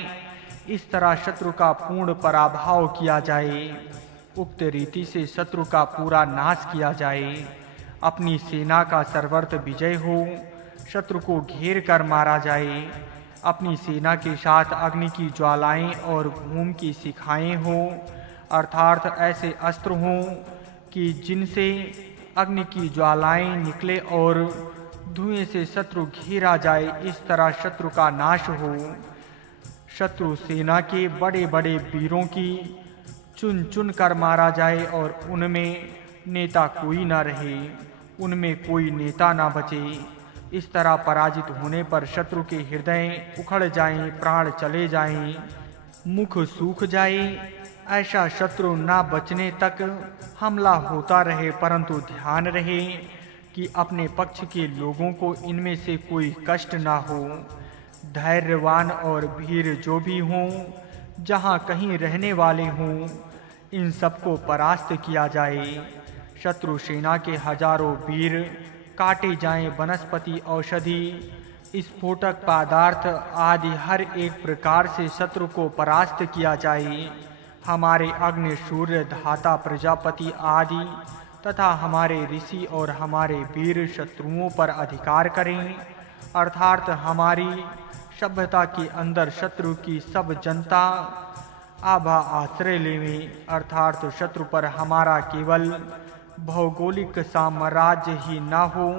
इस तरह शत्रु का पूर्ण पराभव किया जाए। उक्त रीति से शत्रु का पूरा नाश किया जाए। अपनी सेना का सर्वत्र विजय हो, शत्रु को घेर कर मारा जाए। अपनी सेना के साथ अग्नि की ज्वालाएं और भूम की शिखाएं हो, अर्थात ऐसे अस्त्र हों कि जिनसे अग्नि की ज्वालाएं निकले और धुएं से शत्रु घेरा जाए। इस तरह शत्रु का नाश हो। शत्रु सेना के बड़े बड़े वीरों की चुन चुन कर मारा जाए और उनमें नेता कोई न रहे, उनमें कोई नेता न बचे। इस तरह पराजित होने पर शत्रु के हृदय उखड़ जाएं, प्राण चले जाएं, मुख सूख जाए। ऐसा शत्रु न बचने तक हमला होता रहे, परंतु ध्यान रहे कि अपने पक्ष के लोगों को इनमें से कोई कष्ट न हो। धैर्यवान और वीर जो भी हों, जहाँ कहीं रहने वाले हों, इन सबको परास्त किया जाए। शत्रु सेना के हजारों वीर काटे जाएं। वनस्पति, औषधि, स्फोटक पदार्थ आदि हर एक प्रकार से शत्रु को परास्त किया जाए। हमारे अग्नि, सूर्य, धाता, प्रजापति आदि तथा हमारे ऋषि और हमारे वीर शत्रुओं पर अधिकार करें, अर्थात हमारी सभ्यता के अंदर शत्रु की सब जनता आभा आश्रय लेवें, अर्थात शत्रु पर हमारा केवल भौगोलिक साम्राज्य ही न हो,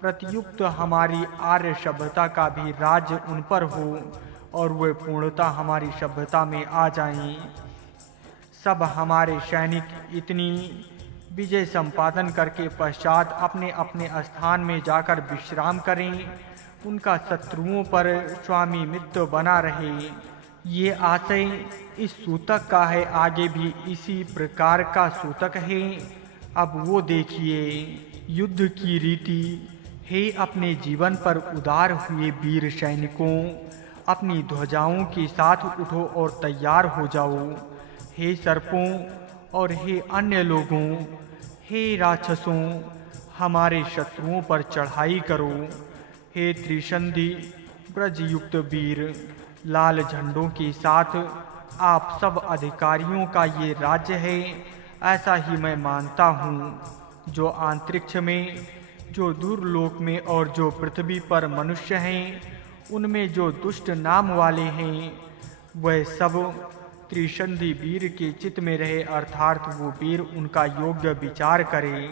प्रत्युक्त हमारी आर्य सभ्यता का भी राज्य उन पर हो और वे पूर्णतः हमारी सभ्यता में आ जाएं। सब हमारे सैनिक इतनी विजय संपादन करके पश्चात अपने अपने स्थान में जाकर विश्राम करें। उनका शत्रुओं पर स्वामित्व बना रहे। ये आशय इस सूतक का है, आगे भी इसी प्रकार का सूतक है। अब वो देखिए। युद्ध की रीति। हे अपने जीवन पर उदार हुए वीर सैनिकों, अपनी ध्वजाओं के साथ उठो और तैयार हो जाओ। हे सर्पों और हे अन्य लोगों, हे राक्षसों, हमारे शत्रुओं पर चढ़ाई करो। हे त्रिशंधि ब्रजयुक्त वीर, लाल झंडों के साथ आप सब अधिकारियों का ये राज्य है, ऐसा ही मैं मानता हूँ। जो अंतरिक्ष में, जो दूरलोक में और जो पृथ्वी पर मनुष्य हैं, उनमें जो दुष्ट नाम वाले हैं, वह सब त्रिशंधि वीर के चित्त में रहे, अर्थात वो वीर उनका योग्य विचार करे।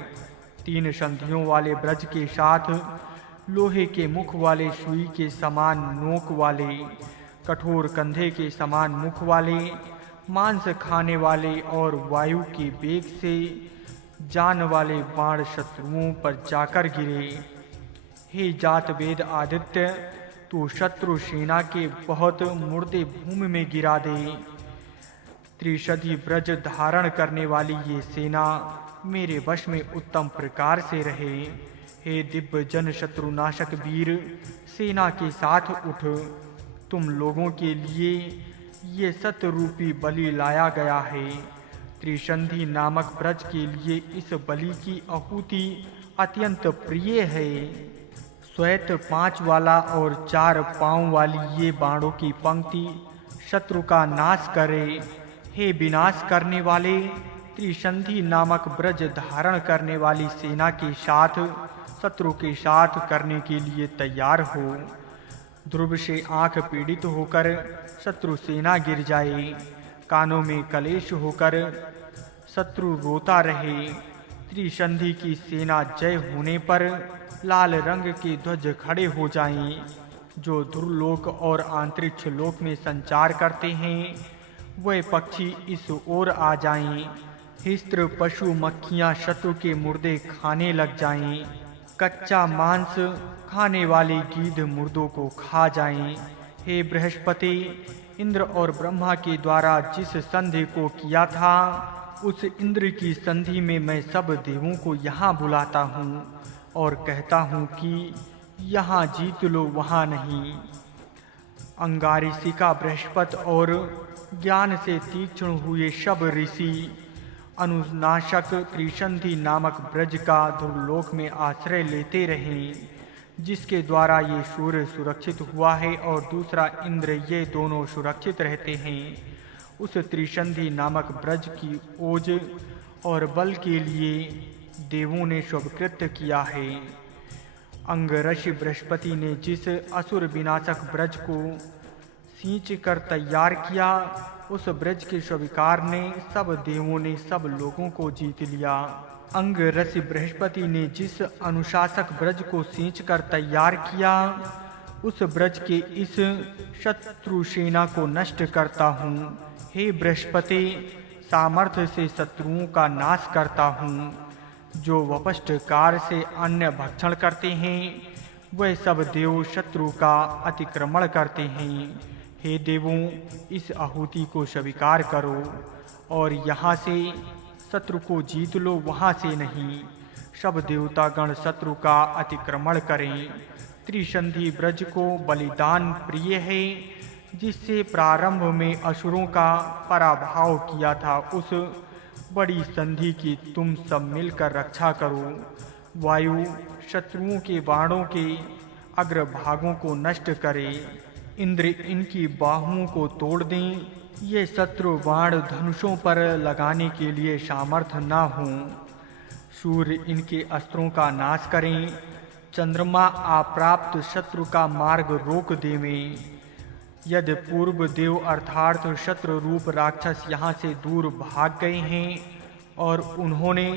3 संधियों वाले ब्रज के साथ लोहे के मुख वाले, सुई के समान नोक वाले, कठोर कंधे के समान मुख वाले, मांस खाने वाले और वायु के वेग से जान वाले बाण शत्रुओं पर जाकर गिरे। हे जातवेद आदित्य, तू शत्रु सेना के बहुत मुर्दे भूमि में गिरा दे। त्रिशंधि ब्रज धारण करने वाली ये सेना मेरे वश में उत्तम प्रकार से रहे। हे दिव्य जन शत्रुनाशक वीर, सेना के साथ उठ। तुम लोगों के लिए ये सत्य रूपी बलि लाया गया है। त्रिशंधि नामक ब्रज के लिए इस बलि की आहुति अत्यंत प्रिय है। श्वेत 5 वाला और 4 पांव वाली ये बाणों की पंक्ति शत्रु का नाश करे। हे विनाश करने वाले, त्रिशंधि नामक ब्रज धारण करने वाली सेना के साथ शत्रु के साथ करने के लिए तैयार हो। ध्रुव से आंख पीड़ित होकर शत्रु सेना गिर जाए, कानों में कलेश होकर शत्रु रोता रहे। त्रिशंधि की सेना जय होने पर लाल रंग के ध्वज खड़े हो जाएं, जो ध्रुवलोक और अंतरिक्ष लोक में संचार करते हैं। वह पक्षी इस ओर आ जाएं। हिस्त्र पशु मक्खियां शत्रु के मुर्दे खाने लग जाएं। कच्चा मांस खाने वाले गीध मुर्दों को खा जाएं। हे बृहस्पति, इंद्र और ब्रह्मा के द्वारा जिस संधि को किया था, उस इंद्र की संधि में मैं सब देवों को यहाँ बुलाता हूँ और कहता हूँ कि यहाँ जीत लो, वहाँ नहीं। अंगारिका बृहस्पति और ज्ञान से तीक्ष्ण हुए सब ऋषि अनुनाशक त्रिशंधि नामक ब्रज का दुर्लोक में आश्रय लेते रहे। जिसके द्वारा ये सूर्य सुरक्षित हुआ है और दूसरा इंद्र, ये दोनों सुरक्षित रहते हैं। उस त्रिशंधि नामक ब्रज की ओज और बल के लिए देवों ने शुभकृत्य किया है। अंगरक्षि बृहस्पति ने जिस असुर विनाशक ब्रज को सींच कर तैयार किया, उस ब्रज के स्वीकार ने सब देवों ने सब लोगों को जीत लिया। अंगरक्षि बृहस्पति ने जिस अनुशासक ब्रज को सींच कर तैयार किया, उस ब्रज के इस शत्रु सेना को नष्ट करता हूँ। हे बृहस्पति, सामर्थ्य से शत्रुओं का नाश करता हूँ। जो वपष्टकार से अन्न भक्षण करते हैं, वह सब देव शत्रु का अतिक्रमण करते हैं। हे देवों, इस आहुति को स्वीकार करो और यहाँ से शत्रु को जीत लो, वहाँ से नहीं। सब देवतागण शत्रु का अतिक्रमण करें। त्रिशंधि ब्रज को बलिदान प्रिय है, जिससे प्रारंभ में असुरों का पराभव किया था। उस बड़ी संधि की तुम सब मिलकर रक्षा करो। वायु शत्रुओं के बाणों के अग्रभागों को नष्ट करे। इंद्र इनकी बाहुओं को तोड़ दें। ये शत्रु बाण धनुषों पर लगाने के लिए सामर्थ न हों। सूर्य इनके अस्त्रों का नाश करें। चंद्रमा अप्राप्त शत्रु का मार्ग रोक देवें। यदि पूर्व देव अर्थात शत्रु रूप राक्षस यहाँ से दूर भाग गए हैं और उन्होंने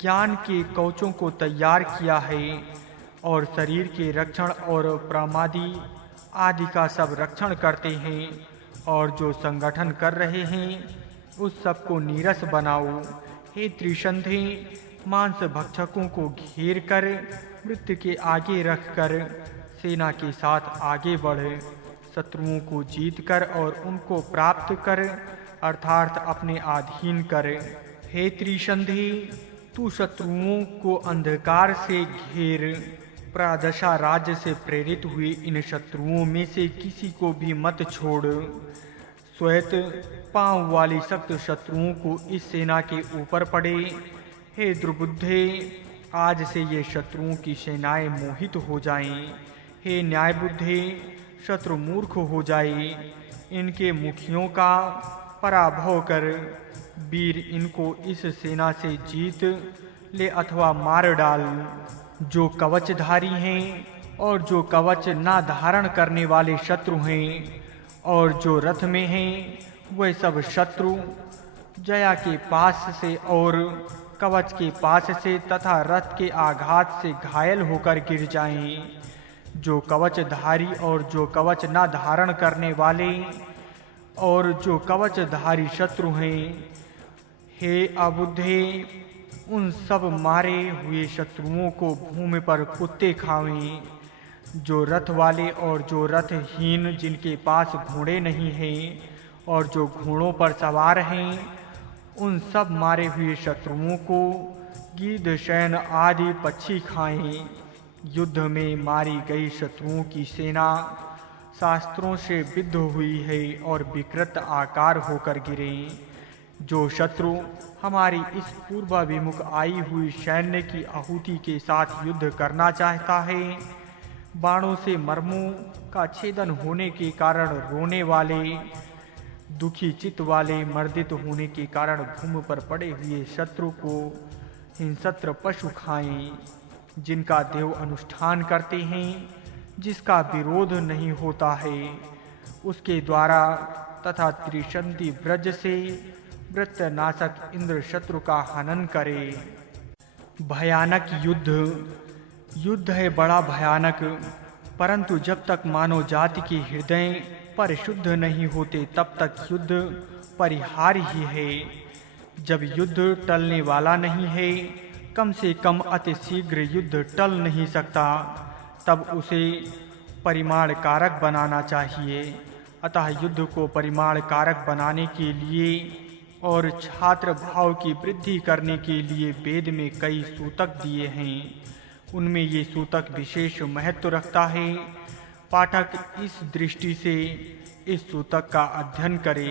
ज्ञान के कवचों को तैयार किया है और शरीर के रक्षण और प्रमादी आदि का सब रक्षण करते हैं, और जो संगठन कर रहे हैं उस सब को नीरस बनाओ। हे त्रिशंधि, मांस भक्षकों को घेर कर मृत्यु के आगे रखकर सेना के साथ आगे बढ़े। शत्रुओं को जीत कर और उनको प्राप्त कर अर्थात अपने अधीन कर। हे त्रिशंधि, तू शत्रुओं को अंधकार से घेर। प्रादशा राज्य से प्रेरित हुए इन शत्रुओं में से किसी को भी मत छोड़। श्वेत पांव वाली सख्त शत्रुओं को इस सेना के ऊपर पड़े। हे दुर्बुद्धे, आज से ये शत्रुओं की सेनाएं मोहित हो जाएं। हे न्यायबुद्धे, शत्रु मूर्ख हो जाए। इनके मुखियों का पराभव कर वीर इनको इस सेना से जीत ले अथवा मार डाल। जो कवचधारी हैं और जो कवच ना धारण करने वाले शत्रु हैं और जो रथ में हैं, वह सब शत्रु जया के पास से और कवच के पास से तथा रथ के आघात से घायल होकर गिर जाएं। जो कवचधारी और जो कवच ना धारण करने वाले और जो कवचधारी शत्रु हैं, हे अबुद्धे, उन सब मारे हुए शत्रुओं को भूमि पर कुत्ते खावें। जो रथ वाले और जो रथहीन, जिनके पास घोड़े नहीं हैं और जो घोड़ों पर सवार हैं, उन सब मारे हुए शत्रुओं को गिद्ध, शैन आदि पक्षी खाएं। युद्ध में मारी गई शत्रुओं की सेना शास्त्रों से विद्ध हुई है और विकृत आकार होकर गिरे। जो शत्रु हमारी इस पूर्वाभिमुख आई हुई सैन्य की आहुति के साथ युद्ध करना चाहता है, बाणों से मर्मों का छेदन होने के कारण रोने वाले, दुखी चित्त वाले, मर्दित होने के कारण भूमि पर पड़े हुए शत्रु को हिंसत्र पशु खाएं। जिनका देव अनुष्ठान करते हैं, जिसका विरोध नहीं होता है, उसके द्वारा तथा त्रिशंधि ब्रज से वृत्रनाशक इंद्र शत्रु का हनन करे। भयानक युद्ध है बड़ा भयानक, परंतु जब तक मानव जाति के हृदय परिशुद्ध नहीं होते तब तक युद्ध परिहार्य ही है। जब युद्ध टलने वाला नहीं है, कम से कम अति शीघ्र युद्ध टल नहीं सकता, तब उसे परिमाण कारक बनाना चाहिए। अतः युद्ध को परिमाण कारक बनाने के लिए और छात्र भाव की वृद्धि करने के लिए वेद में कई सूतक दिए हैं। उनमें ये सूतक विशेष महत्व रखता है। पाठक इस दृष्टि से इस सूतक का अध्ययन करे।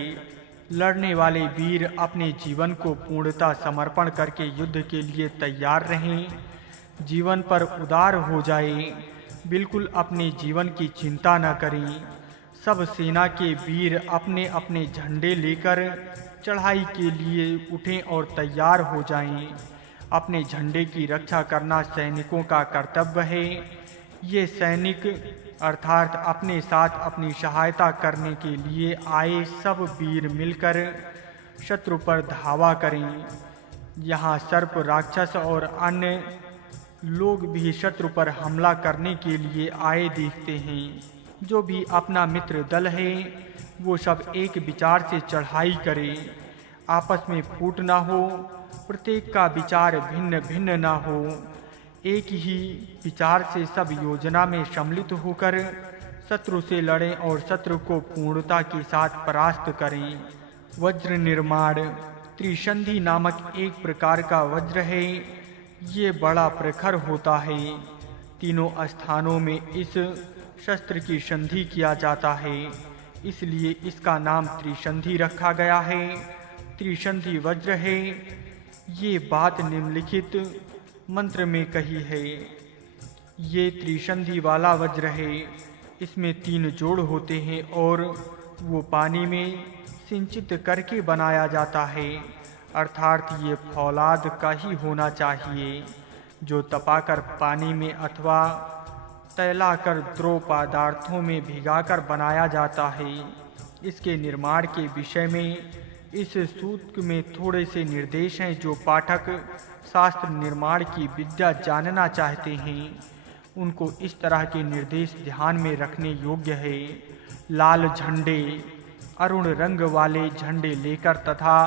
लड़ने वाले वीर अपने जीवन को पूर्णतः समर्पण करके युद्ध के लिए तैयार रहें। जीवन पर उदार हो जाए। बिल्कुल अपने जीवन की चिंता न करें। सब सेना के वीर अपने अपने झंडे लेकर चढ़ाई के लिए उठें और तैयार हो जाएं। अपने झंडे की रक्षा करना सैनिकों का कर्तव्य है। ये सैनिक अर्थात अपने साथ अपनी सहायता करने के लिए आए सब वीर मिलकर शत्रु पर धावा करें। यहाँ सर्प राक्षस और अन्य लोग भी शत्रु पर हमला करने के लिए आए दिखते हैं। जो भी अपना मित्र दल है वो सब एक विचार से चढ़ाई करे, आपस में फूट ना हो, प्रत्येक का विचार भिन्न भिन्न ना हो, एक ही विचार से सब योजना में सम्मिलित होकर शत्रु से लड़ें और शत्रु को पूर्णता के साथ परास्त करें। वज्र निर्माण त्रिसंधि नामक एक प्रकार का वज्र है। ये बड़ा प्रखर होता है। तीनों स्थानों में इस शस्त्र की संधि किया जाता है, इसलिए इसका नाम त्रिसंधि रखा गया है। त्रिसंधि वज्र है। ये बात निम्नलिखित मंत्र में कही है। ये त्रिसंधि वाला वज्र है। इसमें 3 जोड़ होते हैं और वो पानी में सिंचित करके बनाया जाता है, अर्थात ये फौलाद का ही होना चाहिए जो तपाकर पानी में अथवा तैलाकर द्रव पदार्थों में भिगाकर बनाया जाता है। इसके निर्माण के विषय में इस सूत्र में थोड़े से निर्देश हैं जो पाठक शास्त्र निर्माण की विद्या जानना चाहते हैं उनको इस तरह के निर्देश ध्यान में रखने योग्य है। लाल झंडे, अरुण रंग वाले झंडे लेकर तथा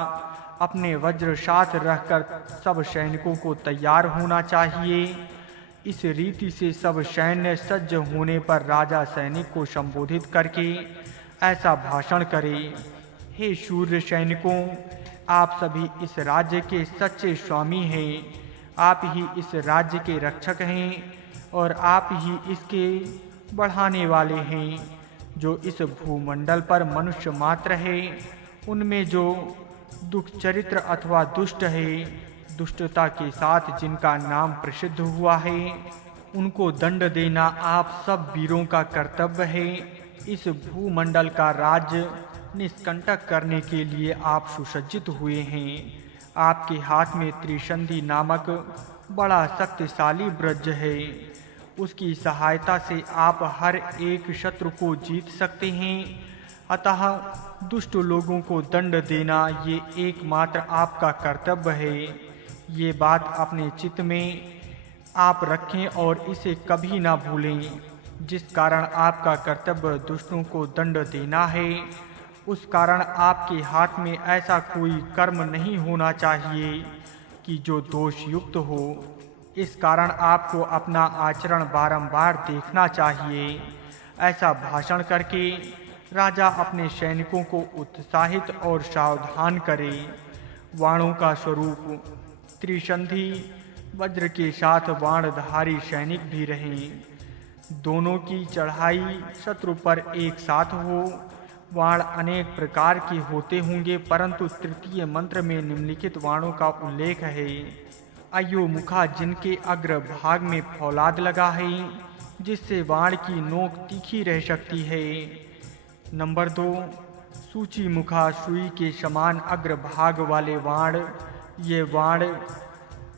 अपने वज्र साथ रखकर सब सैनिकों को तैयार होना चाहिए। इस रीति से सब सैन्य सज्ज होने पर राजा सैनिक को संबोधित करके ऐसा भाषण करे। हे शूर सैनिकों, आप सभी इस राज्य के सच्चे स्वामी हैं। आप ही इस राज्य के रक्षक हैं और आप ही इसके बढ़ाने वाले हैं। जो इस भूमंडल पर मनुष्य मात्र है उनमें जो दुष्चरित्र अथवा दुष्ट है, दुष्टता के साथ जिनका नाम प्रसिद्ध हुआ है, उनको दंड देना आप सब वीरों का कर्तव्य है। इस भूमंडल का राज्य निष्कंटक करने के लिए आप सुसज्जित हुए हैं। आपके हाथ में त्रिसंधि नामक बड़ा शक्तिशाली वज्र है। उसकी सहायता से आप हर एक शत्रु को जीत सकते हैं। अतः दुष्ट लोगों को दंड देना ये एकमात्र आपका कर्तव्य है। ये बात अपने चित्त में आप रखें और इसे कभी ना भूलें। जिस कारण आपका कर्तव्य दुष्टों को दंड देना है, उस कारण आपके हाथ में ऐसा कोई कर्म नहीं होना चाहिए कि जो दोष युक्त हो। इस कारण आपको अपना आचरण बारंबार देखना चाहिए। ऐसा भाषण करके राजा अपने सैनिकों को उत्साहित और सावधान करे। वाणों का स्वरूप त्रिसंधि वज्र के साथ वाणधारी सैनिक भी रहें। दोनों की चढ़ाई शत्रु पर एक साथ हो। वाण अनेक प्रकार के होते होंगे, परंतु तृतीय मंत्र में निम्नलिखित वाणों का उल्लेख है। अयोमुखा, जिनके अग्र भाग में फौलाद लगा है, जिससे वाण की नोक तीखी रह सकती है। नंबर 2, सूची मुखा, सुई के समान अग्र भाग वाले वाण। ये वाण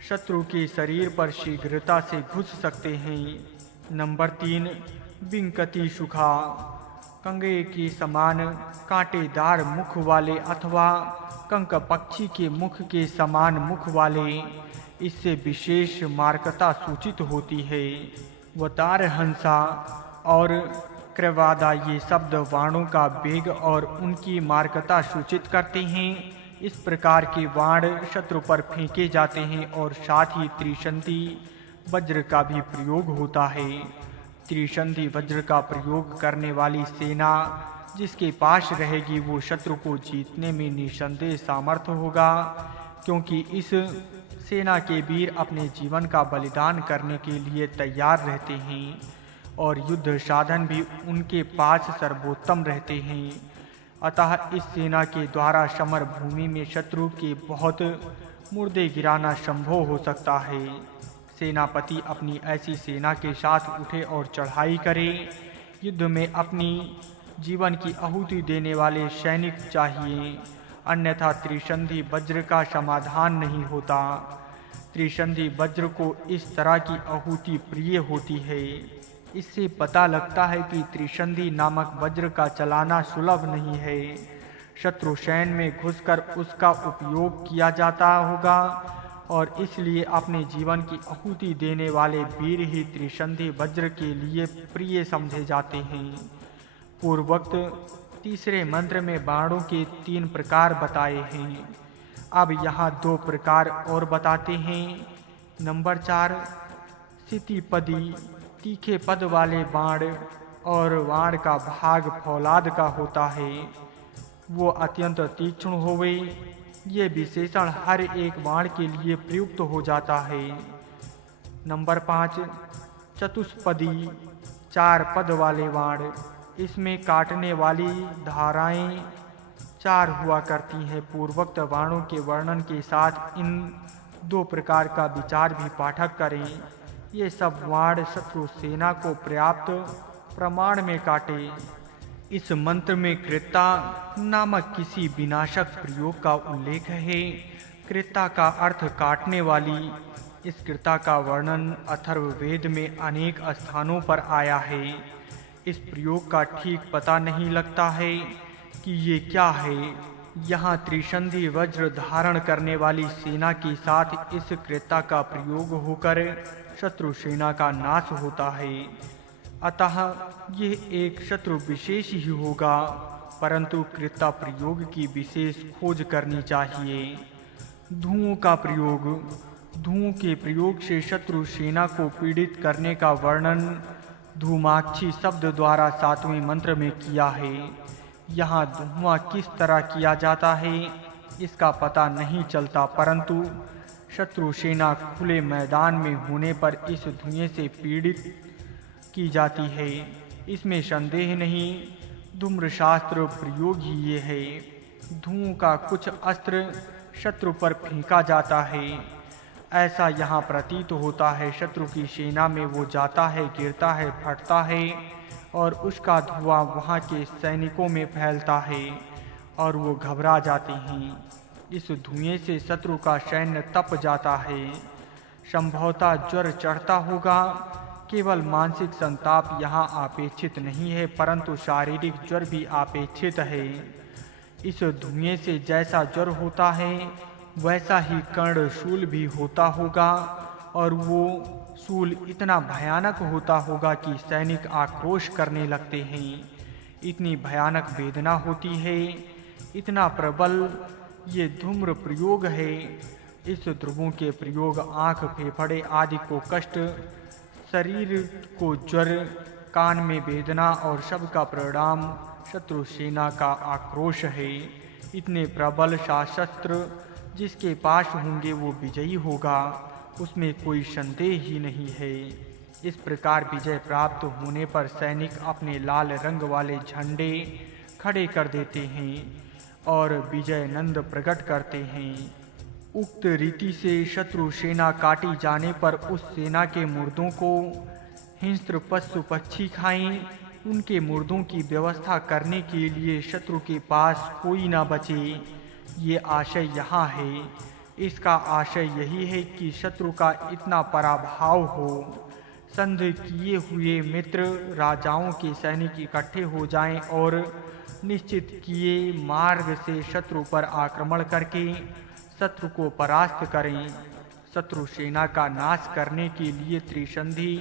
शत्रु के शरीर पर शीघ्रता से घुस सकते हैं। नंबर 3, बिंकती सुखा, कंगे के समान कांटेदार मुख वाले अथवा कंक पक्षी के मुख के समान मुख वाले। इससे विशेष मार्कता सूचित होती है। वतार हंसा और क्रवादा, ये शब्द वाणों का वेग और उनकी मार्कता सूचित करते हैं। इस प्रकार के वाण शत्रु पर फेंके जाते हैं और साथ ही त्रिसंधि वज्र का भी प्रयोग होता है। त्रिसंधि वज्र का प्रयोग करने वाली सेना जिसके पास रहेगी वो शत्रु को जीतने में निसंदेह सामर्थ्य होगा, क्योंकि इस सेना के वीर अपने जीवन का बलिदान करने के लिए तैयार रहते हैं और युद्ध साधन भी उनके पास सर्वोत्तम रहते हैं। अतः इस सेना के द्वारा समर भूमि में शत्रु के बहुत मुर्दे गिराना संभव हो सकता है। सेनापति अपनी ऐसी सेना के साथ उठे और चढ़ाई करे। युद्ध में अपनी जीवन की आहुति देने वाले सैनिक चाहिए, अन्यथा त्रिशंधि वज्र का समाधान नहीं होता। त्रिशंधि वज्र को इस तरह की आहुति प्रिय होती है। इससे पता लगता है कि त्रिशंधि नामक वज्र का चलाना सुलभ नहीं है। शत्रु सैन्य में घुसकर उसका उपयोग किया जाता होगा और इसलिए अपने जीवन की आहुति देने वाले वीर ही त्रिशंधि वज्र के लिए प्रिय समझे जाते हैं। पूर्वोक्त तीसरे मंत्र में बाणों के 3 प्रकार बताए हैं। अब यहाँ 2 प्रकार और बताते हैं। नंबर 4, सितिपदी तीखे पद वाले बाण और बाण का भाग फौलाद का होता है, वो अत्यंत तीक्ष्ण होवे। ये विशेषण हर एक बाण के लिए प्रयुक्त हो जाता है। नंबर 5, चतुष्पदी 4 पद वाले बाण, इसमें काटने वाली धाराएं 4 हुआ करती हैं। पूर्वोक्त बाणों के वर्णन के साथ इन 2 प्रकार का विचार भी पाठक करें। ये सब बाण शत्रु सेना को पर्याप्त प्रमाण में काटे। इस मंत्र में कृत्ता नामक किसी विनाशक प्रयोग का उल्लेख है। कृत्ता का अर्थ काटने वाली। इस कृत्ता का वर्णन अथर्ववेद में अनेक स्थानों पर आया है। इस प्रयोग का ठीक पता नहीं लगता है कि ये क्या है। यहाँ त्रिशंधि वज्र धारण करने वाली सेना के साथ इस कृत्ता का प्रयोग होकर शत्रु सेना का नाश होता है। अतः यह एक शत्रु विशेष ही होगा, परंतु कृत्ता प्रयोग की विशेष खोज करनी चाहिए। धुओं का प्रयोग। धुओं के प्रयोग से शत्रु सेना को पीड़ित करने का वर्णन धूमाक्षी शब्द द्वारा 7वें मंत्र में किया है। यहाँ धुआं किस तरह किया जाता है इसका पता नहीं चलता, परंतु शत्रु सेना खुले मैदान में होने पर इस धुएं से पीड़ित की जाती है, इसमें संदेह नहीं। धूम्रशास्त्र प्रयोग ही ये है। धुओं का कुछ अस्त्र शत्रु पर फेंका जाता है, ऐसा यहाँ प्रतीत होता है। शत्रु की सेना में वो जाता है, गिरता है, फटता है और उसका धुआं वहाँ के सैनिकों में फैलता है और वो घबरा जाते हैं। इस धुएं से शत्रु का सैन्य तप जाता है। संभवतः ज्वर चढ़ता होगा। केवल मानसिक संताप यहाँ अपेक्षित नहीं है, परंतु शारीरिक ज्वर भी अपेक्षित है। इस धुएं से जैसा ज्वर होता है वैसा ही कर्णशूल भी होता होगा और वो शूल इतना भयानक होता होगा कि सैनिक आक्रोश करने लगते हैं। इतनी भयानक वेदना होती है, इतना प्रबल ये धूम्र प्रयोग है। इस ध्रुवों के प्रयोग आँख, फेफड़े आदि को कष्ट, शरीर को ज्वर, कान में वेदना और सब का परिणाम शत्रु सेना का आक्रोश है। इतने प्रबल सशस्त्र जिसके पास होंगे वो विजयी होगा, उसमें कोई संदेह ही नहीं है। इस प्रकार विजय प्राप्त होने पर सैनिक अपने लाल रंग वाले झंडे खड़े कर देते हैं और विजय नंद प्रकट करते हैं। उक्त रीति से शत्रु सेना काटी जाने पर उस सेना के मुर्दों को हिंस्र पशु पक्षी खाएं। उनके मुर्दों की व्यवस्था करने के लिए शत्रु के पास कोई ना बचे, ये आशय यहाँ है। इसका आशय यही है कि शत्रु का इतना पराभव हो, संधि किए हुए मित्र राजाओं के सैनिक इकट्ठे हो जाएं और निश्चित किए मार्ग से शत्रु पर आक्रमण करके शत्रु को परास्त करें। शत्रु सेना का नाश करने के लिए त्रिशंधि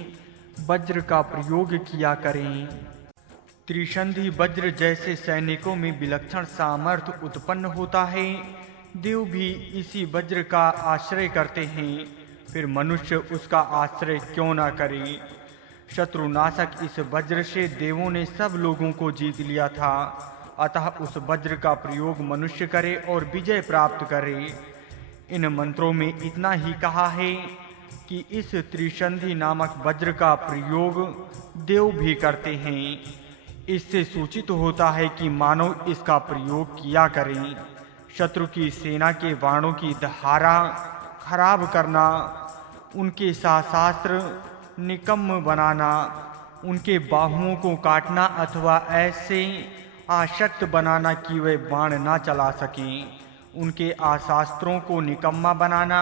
वज्र का प्रयोग किया करें। त्रिशंधि वज्र जैसे सैनिकों में विलक्षण सामर्थ्य उत्पन्न होता है। देव भी इसी वज्र का आश्रय करते हैं, फिर मनुष्य उसका आश्रय क्यों ना करे। शत्रुनाशक इस वज्र से देवों ने सब लोगों को जीत लिया था, अतः उस वज्र का प्रयोग मनुष्य करे और विजय प्राप्त करे। इन मंत्रों में इतना ही कहा है कि इस त्रिशंधि नामक वज्र का प्रयोग देव भी करते हैं। इससे सूचित होता है कि मानव इसका प्रयोग किया करें। शत्रु की सेना के बाणों की धारा खराब करना, उनके शास्त्र निकम्म बनाना, उनके बाहुओं को काटना अथवा ऐसे आशक्त बनाना कि वे बाण न चला सकें। उनके अशास्त्रों को निकम्मा बनाना,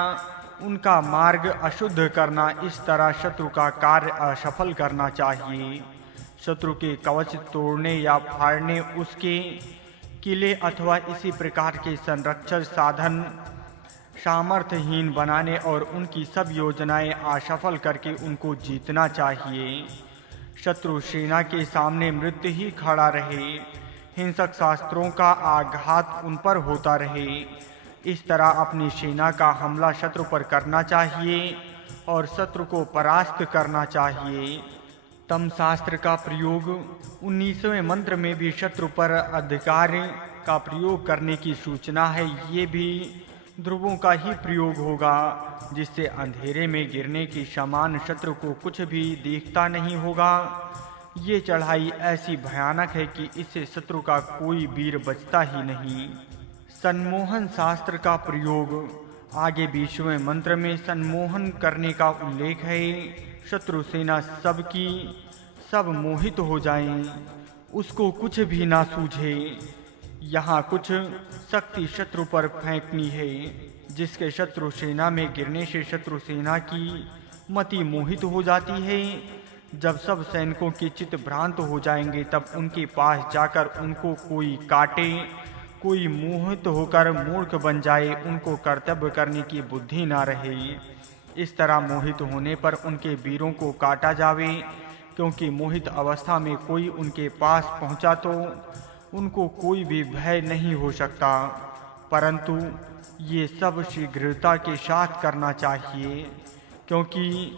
उनका मार्ग अशुद्ध करना, इस तरह शत्रु का कार्य असफल करना चाहिए। शत्रु के कवच तोड़ने या फाड़ने, उसके किले अथवा इसी प्रकार के संरक्षण साधन सामर्थ्यहीन बनाने और उनकी सब योजनाएं असफल करके उनको जीतना चाहिए। शत्रु सेना के सामने मृत्यु ही खड़ा रहे, हिंसक शास्त्रों का आघात उन पर होता रहे। इस तरह अपनी सेना का हमला शत्रु पर करना चाहिए और शत्रु को परास्त करना चाहिए। तम शास्त्र का प्रयोग 19वें मंत्र में भी शत्रु पर अधिकार का प्रयोग करने की सूचना है। ये भी ध्रुवों का ही प्रयोग होगा, जिससे अंधेरे में गिरने के समान शत्रु को कुछ भी दिखता नहीं होगा। ये चढ़ाई ऐसी भयानक है कि इससे शत्रु का कोई वीर बचता ही नहीं। सम्मोहन शास्त्र का प्रयोग आगे 20वें मंत्र में सम्मोहन करने का उल्लेख है। शत्रु सेना सबकी सब मोहित हो जाएं, उसको कुछ भी ना सूझे। यहाँ कुछ शक्ति शत्रु पर फेंकनी है, जिसके शत्रु सेना में गिरने से शत्रु सेना की मति मोहित हो जाती है। जब सब सैनिकों के चित्त भ्रांत हो जाएंगे, तब उनके पास जाकर उनको कोई काटे, कोई मोहित होकर मूर्ख बन जाए, उनको कर्तव्य करने की बुद्धि ना रहे। इस तरह मोहित होने पर उनके वीरों को काटा जावे, क्योंकि मोहित अवस्था में कोई उनके पास पहुंचा तो उनको कोई भी भय नहीं हो सकता। परंतु ये सब शीघ्रता के साथ करना चाहिए, क्योंकि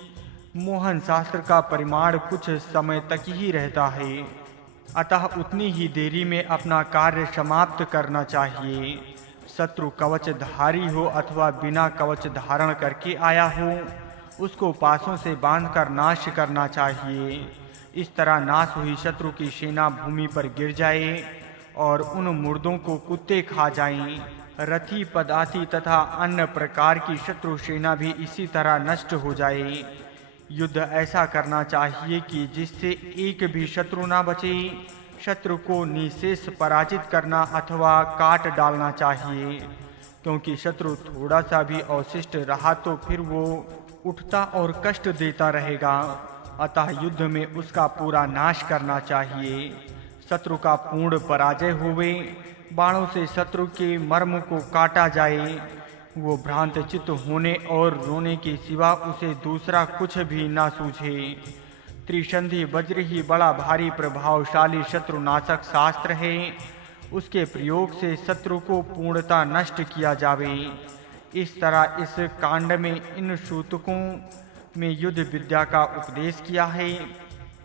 मोहन शास्त्र का परिमाण कुछ समय तक ही रहता है। अतः उतनी ही देरी में अपना कार्य समाप्त करना चाहिए। शत्रु कवचधारी हो अथवा बिना कवच धारण करके आया हो, उसको पासों से बांधकर नाश करना चाहिए। इस तरह नाश हुई शत्रु की सेना भूमि पर गिर जाए और उन मुर्दों को कुत्ते खा जाएं। रथी, पदाती तथा अन्य प्रकार की शत्रु सेना भी इसी तरह नष्ट हो जाए। युद्ध ऐसा करना चाहिए कि जिससे एक भी शत्रु ना बचे। शत्रु को निशेष पराजित करना अथवा काट डालना चाहिए, क्योंकि शत्रु थोड़ा सा भी अवशिष्ट रहा तो फिर वो उठता और कष्ट देता रहेगा। अतः युद्ध में उसका पूरा नाश करना चाहिए। शत्रु का पूर्ण पराजय होवे, बाणों से शत्रु के मर्म को काटा जाए, वो भ्रांत चित्त होने और रोने के सिवा उसे दूसरा कुछ भी ना सूझे। त्रिसंधि वज्र ही बड़ा भारी प्रभावशाली शत्रुनाशक शास्त्र है। उसके प्रयोग से शत्रु को पूर्णतः नष्ट किया जावे। इस तरह इस कांड में इन सूतकों में युद्ध विद्या का उपदेश किया है।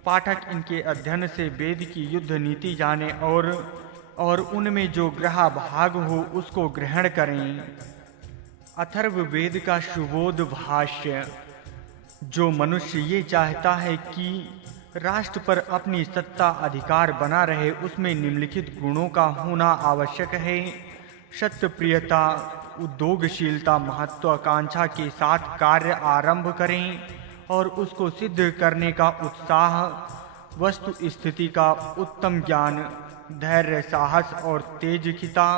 पाठक इनके अध्ययन से वेद की युद्ध नीति जाने और उनमें जो ग्रह भाग हो उसको ग्रहण करें। अथर्ववेद का सुबोध भाष्य। जो मनुष्य ये चाहता है कि राष्ट्र पर अपनी सत्ता अधिकार बना रहे, उसमें निम्नलिखित गुणों का होना आवश्यक है। सत्य प्रियता, उद्योगशीलता, महत्वाकांक्षा के साथ कार्य आरंभ करें और उसको सिद्ध करने का उत्साह, वस्तु स्थिति का उत्तम ज्ञान, धैर्य, साहस और तेजखिता,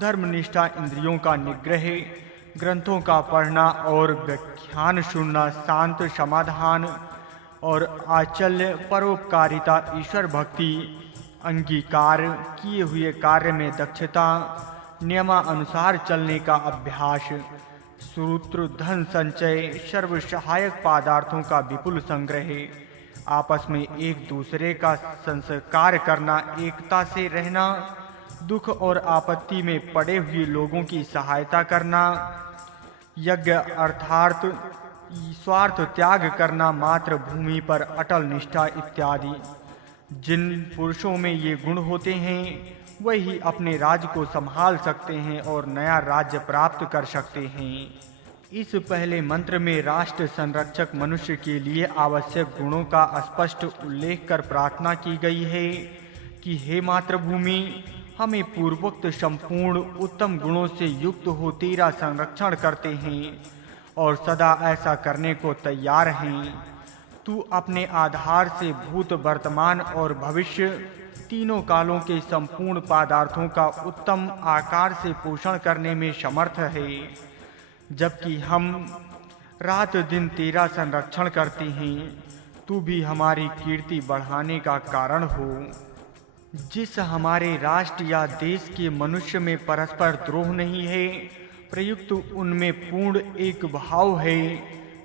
धर्मनिष्ठा, इंद्रियों का निग्रह, ग्रंथों का पढ़ना और व्याख्यान सुनना, शांत समाधान और आचल्य, परोपकारिता, ईश्वर भक्ति, अंगीकार, किए हुए कार्य में दक्षता, नियमानुसार चलने का अभ्यास, सूत्र, धन संचय, सर्व सहायक पदार्थों का विपुल संग्रह, आपस में एक दूसरे का संस्कार करना, एकता से रहना, दुख और आपत्ति में पड़े हुए लोगों की सहायता करना, यज्ञ अर्थात स्वार्थ त्याग करना, मातृभूमि पर अटल निष्ठा इत्यादि। जिन पुरुषों में ये गुण होते हैं वही अपने राज्य को संभाल सकते हैं और नया राज्य प्राप्त कर सकते हैं। इस पहले मंत्र में राष्ट्र संरक्षक मनुष्य के लिए आवश्यक गुणों का स्पष्ट उल्लेख कर प्रार्थना की गई है कि हे मातृभूमि, हमें पूर्वोक्त संपूर्ण उत्तम गुणों से युक्त हो तेरा संरक्षण करते हैं और सदा ऐसा करने को तैयार हैं। तू अपने आधार से भूत, वर्तमान और भविष्य तीनों कालों के संपूर्ण पदार्थों का उत्तम आकार से पोषण करने में समर्थ है, जबकि हम रात दिन तेरा संरक्षण करते हैं। तू भी हमारी कीर्ति बढ़ाने का कारण हो। जिस हमारे राष्ट्र या देश के मनुष्य में परस्पर द्रोह नहीं है, प्रयुक्त उनमें पूर्ण एक भाव है,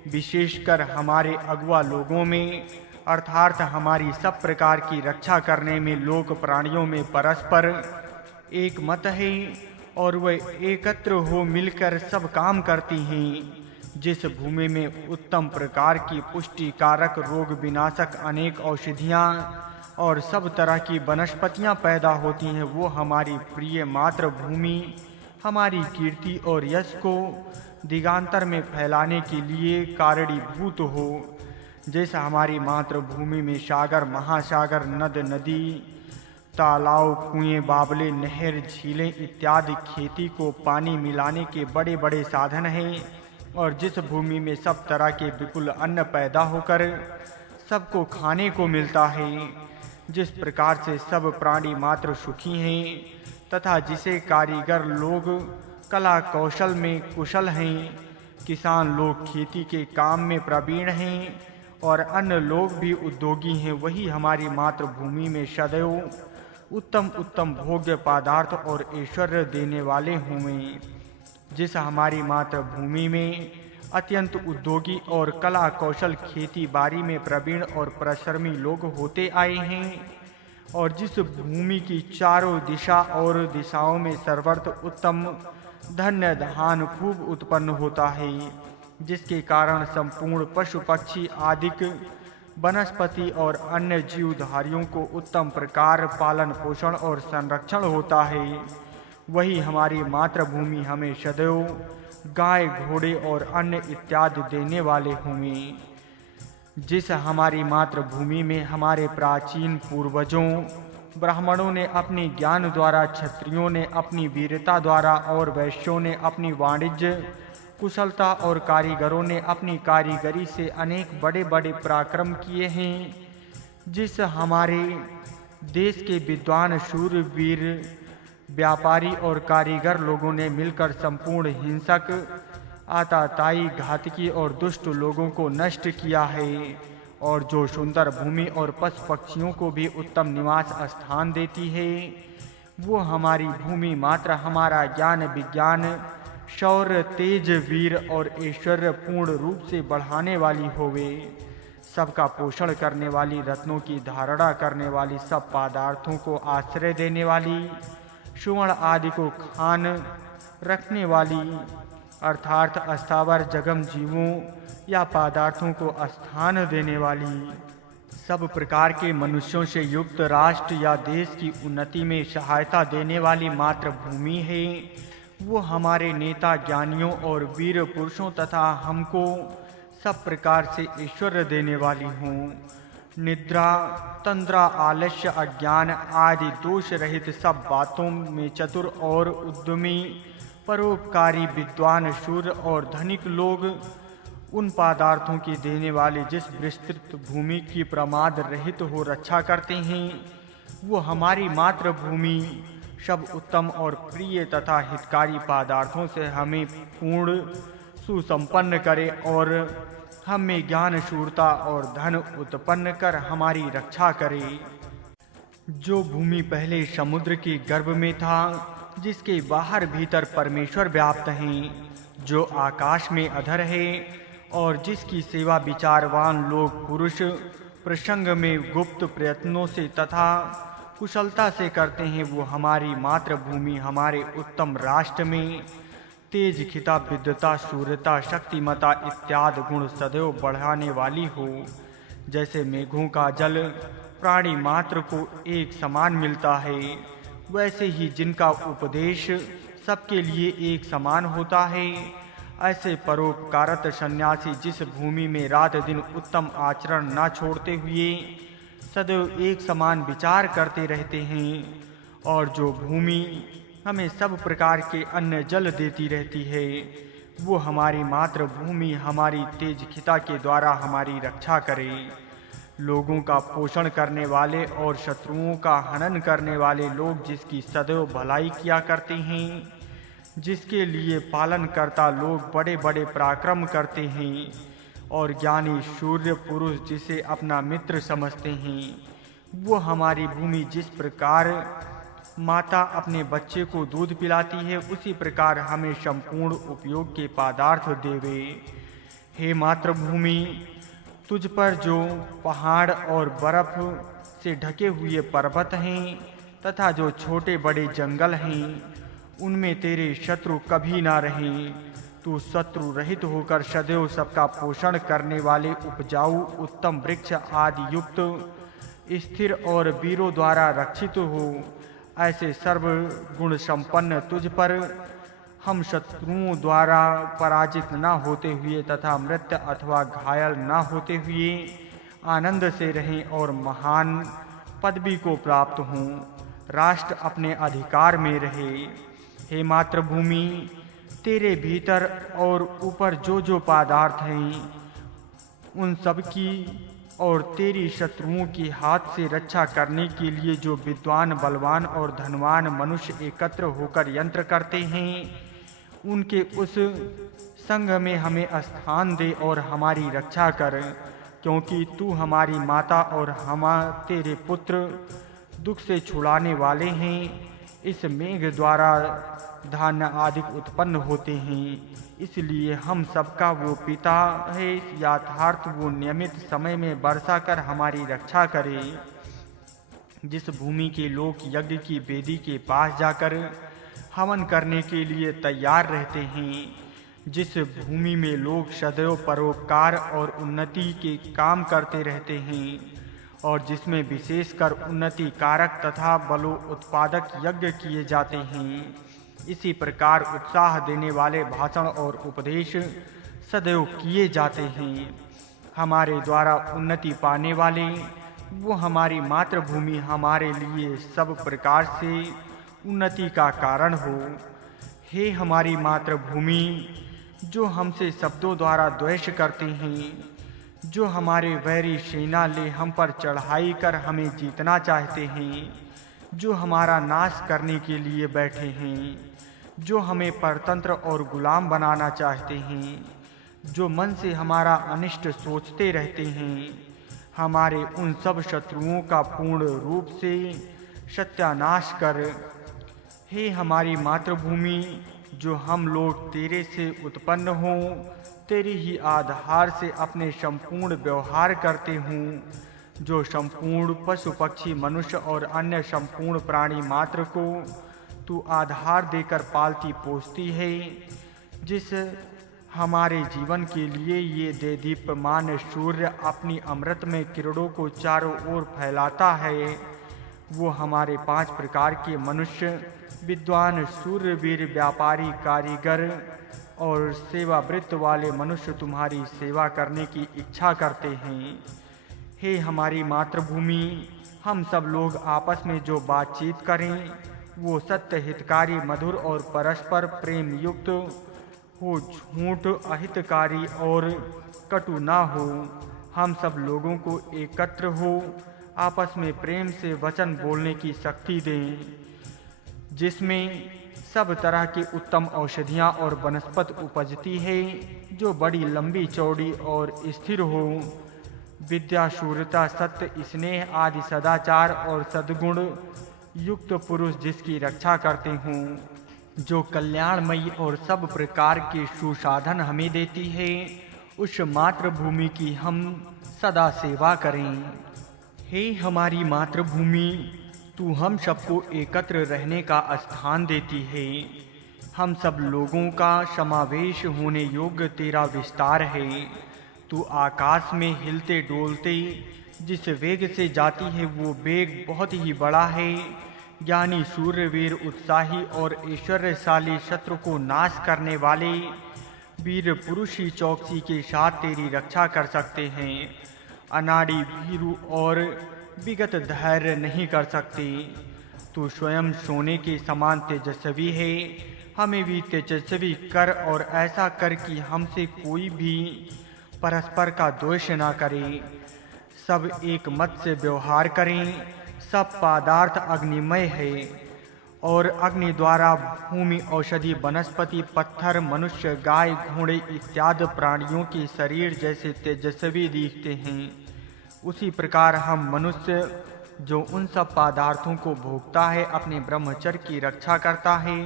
विशेषकर हमारे अगुआ लोगों में, अर्थात हमारी सब प्रकार की रक्षा करने में लोक प्राणियों में परस्पर एक मत है और वे एकत्र हो मिलकर सब काम करती हैं। जिस भूमि में उत्तम प्रकार की पुष्टि कारक, रोग विनाशक अनेक औषधियाँ और सब तरह की वनस्पतियाँ पैदा होती हैं, वो हमारी प्रिय मातृभूमि हमारी कीर्ति और यश को दिगांतर में फैलाने के लिए कारणीभूत हो। जैसा हमारी मातृभूमि में सागर, महासागर, नद, नदी, तालाब, कुएं, बावले, नहर, झीलें इत्यादि खेती को पानी मिलाने के बड़े बड़े साधन हैं, और जिस भूमि में सब तरह के विपुल अन्न पैदा होकर सबको खाने को मिलता है, जिस प्रकार से सब प्राणी मात्र सुखी हैं तथा जिसे कारीगर लोग कला कौशल में कुशल हैं, किसान लोग खेती के काम में प्रवीण हैं और अन्य लोग भी उद्योगी हैं, वही हमारी मातृभूमि में सदैव उत्तम उत्तम भोग्य पदार्थ और ऐश्वर्य देने वाले होंगे। जिस हमारी मातृभूमि में अत्यंत उद्योगी और कला कौशल खेती बाड़ी में प्रवीण और परिश्रमी लोग होते आए हैं, और जिस भूमि की चारों दिशा और दिशाओं में सर्वत्र उत्तम धन्य धान खूब उत्पन्न होता है, जिसके कारण संपूर्ण पशु पक्षी आदिक वनस्पति और अन्य जीवधारियों को उत्तम प्रकार पालन पोषण और संरक्षण होता है, वही हमारी मातृभूमि हमें सदैव गाय, घोड़े और अन्य इत्यादि देने वाले होंगे। जिस हमारी मातृभूमि में हमारे प्राचीन पूर्वजों ब्राह्मणों ने अपने ज्ञान द्वारा, क्षत्रियों ने अपनी वीरता द्वारा और वैश्यों ने अपनी वाणिज्य कुशलता और कारीगरों ने अपनी कारीगरी से अनेक बड़े बड़े पराक्रम किए हैं, जिस हमारे देश के विद्वान शूरवीर व्यापारी और कारीगर लोगों ने मिलकर संपूर्ण हिंसक, आतताई, घातकी और दुष्ट लोगों को नष्ट किया है, और जो सुंदर भूमि और पशु पक्षियों को भी उत्तम निवास स्थान देती है, वो हमारी भूमि मात्र हमारा ज्ञान, विज्ञान, शौर्य, तेज, वीर और ऐश्वर्य पूर्ण रूप से बढ़ाने वाली होवे। सबका पोषण करने वाली, रत्नों की धारणा करने वाली, सब पदार्थों को आश्रय देने वाली, सुवर्ण आदि को खान रखने वाली, अर्थात अस्थावर जगम जीवों या पदार्थों को स्थान देने वाली, सब प्रकार के मनुष्यों से युक्त राष्ट्र या देश की उन्नति में सहायता देने वाली मातृभूमि है, वो हमारे नेता, ज्ञानियों और वीर पुरुषों तथा हमको सब प्रकार से ऐश्वर्य देने वाली हों। निद्रा, तंद्रा, आलस्य, अज्ञान आदि दोष रहित सब बातों में चतुर और उद्यमी, परोपकारी, विद्वान, शूर और धनिक लोग उन पदार्थों की देने वाले जिस विस्तृत भूमि की प्रमाद रहित हो रक्षा करते हैं, वो हमारी मातृभूमि सब उत्तम और प्रिय तथा हितकारी पदार्थों से हमें पूर्ण सुसंपन्न करे और हमें ज्ञान, शूरता और धन उत्पन्न कर हमारी रक्षा करे। जो भूमि पहले समुद्र के गर्भ में था, जिसके बाहर भीतर परमेश्वर व्याप्त हैं, जो आकाश में अधर है और जिसकी सेवा विचारवान लोग पुरुष प्रसंग में गुप्त प्रयत्नों से तथा कुशलता से करते हैं, वो हमारी मातृभूमि हमारे उत्तम राष्ट्र में तेज, खिता, विद्वता, शूरता, शक्तिमता इत्यादि गुण सदैव बढ़ाने वाली हो। जैसे मेघों का जल प्राणी मात्र को एक समान मिलता है, वैसे ही जिनका उपदेश सबके लिए एक समान होता है, ऐसे परोपकारत सन्यासी जिस भूमि में रात दिन उत्तम आचरण न छोड़ते हुए सदैव एक समान विचार करते रहते हैं, और जो भूमि हमें सब प्रकार के अन्न जल देती रहती है, वो हमारी मातृभूमि हमारी तेज खिता के द्वारा हमारी रक्षा करे। लोगों का पोषण करने वाले और शत्रुओं का हनन करने वाले लोग जिसकी सदैव भलाई किया करते हैं, जिसके लिए पालनकर्ता लोग बड़े बड़े पराक्रम करते हैं और ज्ञानी शूर्य पुरुष जिसे अपना मित्र समझते हैं, वो हमारी भूमि जिस प्रकार माता अपने बच्चे को दूध पिलाती है, उसी प्रकार हमें संपूर्ण उपयोग के पदार्थ देवे। हे मातृभूमि, तुझ पर जो पहाड़ और बर्फ से ढके हुए पर्वत हैं तथा जो छोटे बड़े जंगल हैं, उनमें तेरे शत्रु कभी ना रहें। तू शत्रु रहित होकर सदैव सबका पोषण करने वाले उपजाऊ उत्तम वृक्ष आदि युक्त स्थिर और वीरों द्वारा रक्षित हो। ऐसे सर्व गुण संपन्न तुझ पर हम शत्रुओं द्वारा पराजित न होते हुए तथा मृत्यु अथवा घायल न होते हुए आनंद से रहें और महान पदवी को प्राप्त हों, राष्ट्र अपने अधिकार में रहे। हे मातृभूमि, तेरे भीतर और ऊपर जो जो पदार्थ हैं, उन सब की और तेरी शत्रुओं के हाथ से रक्षा करने के लिए जो विद्वान बलवान और धनवान मनुष्य एकत्र होकर यंत्र करते हैं, उनके उस संग में हमें स्थान दे और हमारी रक्षा कर, क्योंकि तू हमारी माता और हम तेरे पुत्र दुख से छुड़ाने वाले हैं। इस मेघ द्वारा धान्य आदि उत्पन्न होते हैं, इसलिए हम सबका वो पिता है। यथार्थ वो नियमित समय में वर्षा कर हमारी रक्षा करे। जिस भूमि के लोग यज्ञ की वेदी के पास जाकर हवन करने के लिए तैयार रहते हैं, जिस भूमि में लोग सदैव परोपकार और उन्नति के काम करते रहते हैं और जिसमें विशेषकर उन्नति कारक तथा बलो उत्पादक यज्ञ किए जाते हैं, इसी प्रकार उत्साह देने वाले भाषण और उपदेश सदैव किए जाते हैं। हमारे द्वारा उन्नति पाने वाले वो हमारी मातृभूमि हमारे लिए सब प्रकार से उन्नति का कारण हो। हे हमारी मातृभूमि, जो हमसे शब्दों द्वारा द्वेष करते हैं, जो हमारे वैरी सेना ले हम पर चढ़ाई कर हमें जीतना चाहते हैं, जो हमारा नाश करने के लिए बैठे हैं, जो हमें परतंत्र और गुलाम बनाना चाहते हैं, जो मन से हमारा अनिष्ट सोचते रहते हैं, हमारे उन सब शत्रुओं का पूर्ण रूप से सत्यानाश कर। हे हमारी मातृभूमि, जो हम लोग तेरे से उत्पन्न हों, तेरे ही आधार से अपने संपूर्ण व्यवहार करते हों, जो संपूर्ण पशु पक्षी मनुष्य और अन्य संपूर्ण प्राणी मात्र को तू आधार देकर पालती पोसती है, जिस हमारे जीवन के लिए ये देदीप्यमान सूर्य अपनी अमृत में किरणों को चारों ओर फैलाता है, वो हमारे 5 प्रकार के मनुष्य विद्वान शूरवीर व्यापारी कारीगर और सेवावृत्त वाले मनुष्य तुम्हारी सेवा करने की इच्छा करते हैं। हे हमारी मातृभूमि, हम सब लोग आपस में जो बातचीत करें वो सत्य हितकारी मधुर और परस्पर प्रेम युक्त हो, झूठ अहितकारी और कटु ना हो। हम सब लोगों को एकत्र हो आपस में प्रेम से वचन बोलने की शक्ति दें, जिसमें सब तरह की उत्तम औषधियाँ और वनस्पति उपजती है, जो बड़ी लंबी चौड़ी और स्थिर हो। विद्या शूरता सत्य स्नेह आदि सदाचार और सद्गुण युक्त पुरुष जिसकी रक्षा करते हों, जो कल्याणमयी और सब प्रकार के सुसाधन हमें देती है, उस मातृभूमि की हम सदा सेवा करें। हे हमारी मातृभूमि, तू हम सबको एकत्र रहने का स्थान देती है। हम सब लोगों का समावेश होने योग्य तेरा विस्तार है। तू आकाश में हिलते डोलते जिस वेग से जाती है वो वेग बहुत ही बड़ा है। ज्ञानी सूर्यवीर उत्साही और ऐश्वर्यशाली शत्रु को नाश करने वाले वीर पुरुष ही चौकसी के साथ तेरी रक्षा कर सकते हैं। अनाड़ी भीरु और विगत धैर्य नहीं कर सकते। तू स्वयं सोने के समान तेजस्वी है। हमें भी तेजस्वी कर और ऐसा कर कि हमसे कोई भी परस्पर का द्वेष न करे, सब एक मत से व्यवहार करें। सब पदार्थ अग्निमय है और अग्नि द्वारा भूमि, औषधि, वनस्पति, पत्थर, मनुष्य, गाय, घोड़े इत्यादि प्राणियों के शरीर जैसे तेजस्वी दिखते हैं, उसी प्रकार हम मनुष्य जो उन सब पदार्थों को भोगता है अपने ब्रह्मचर्य की रक्षा करता है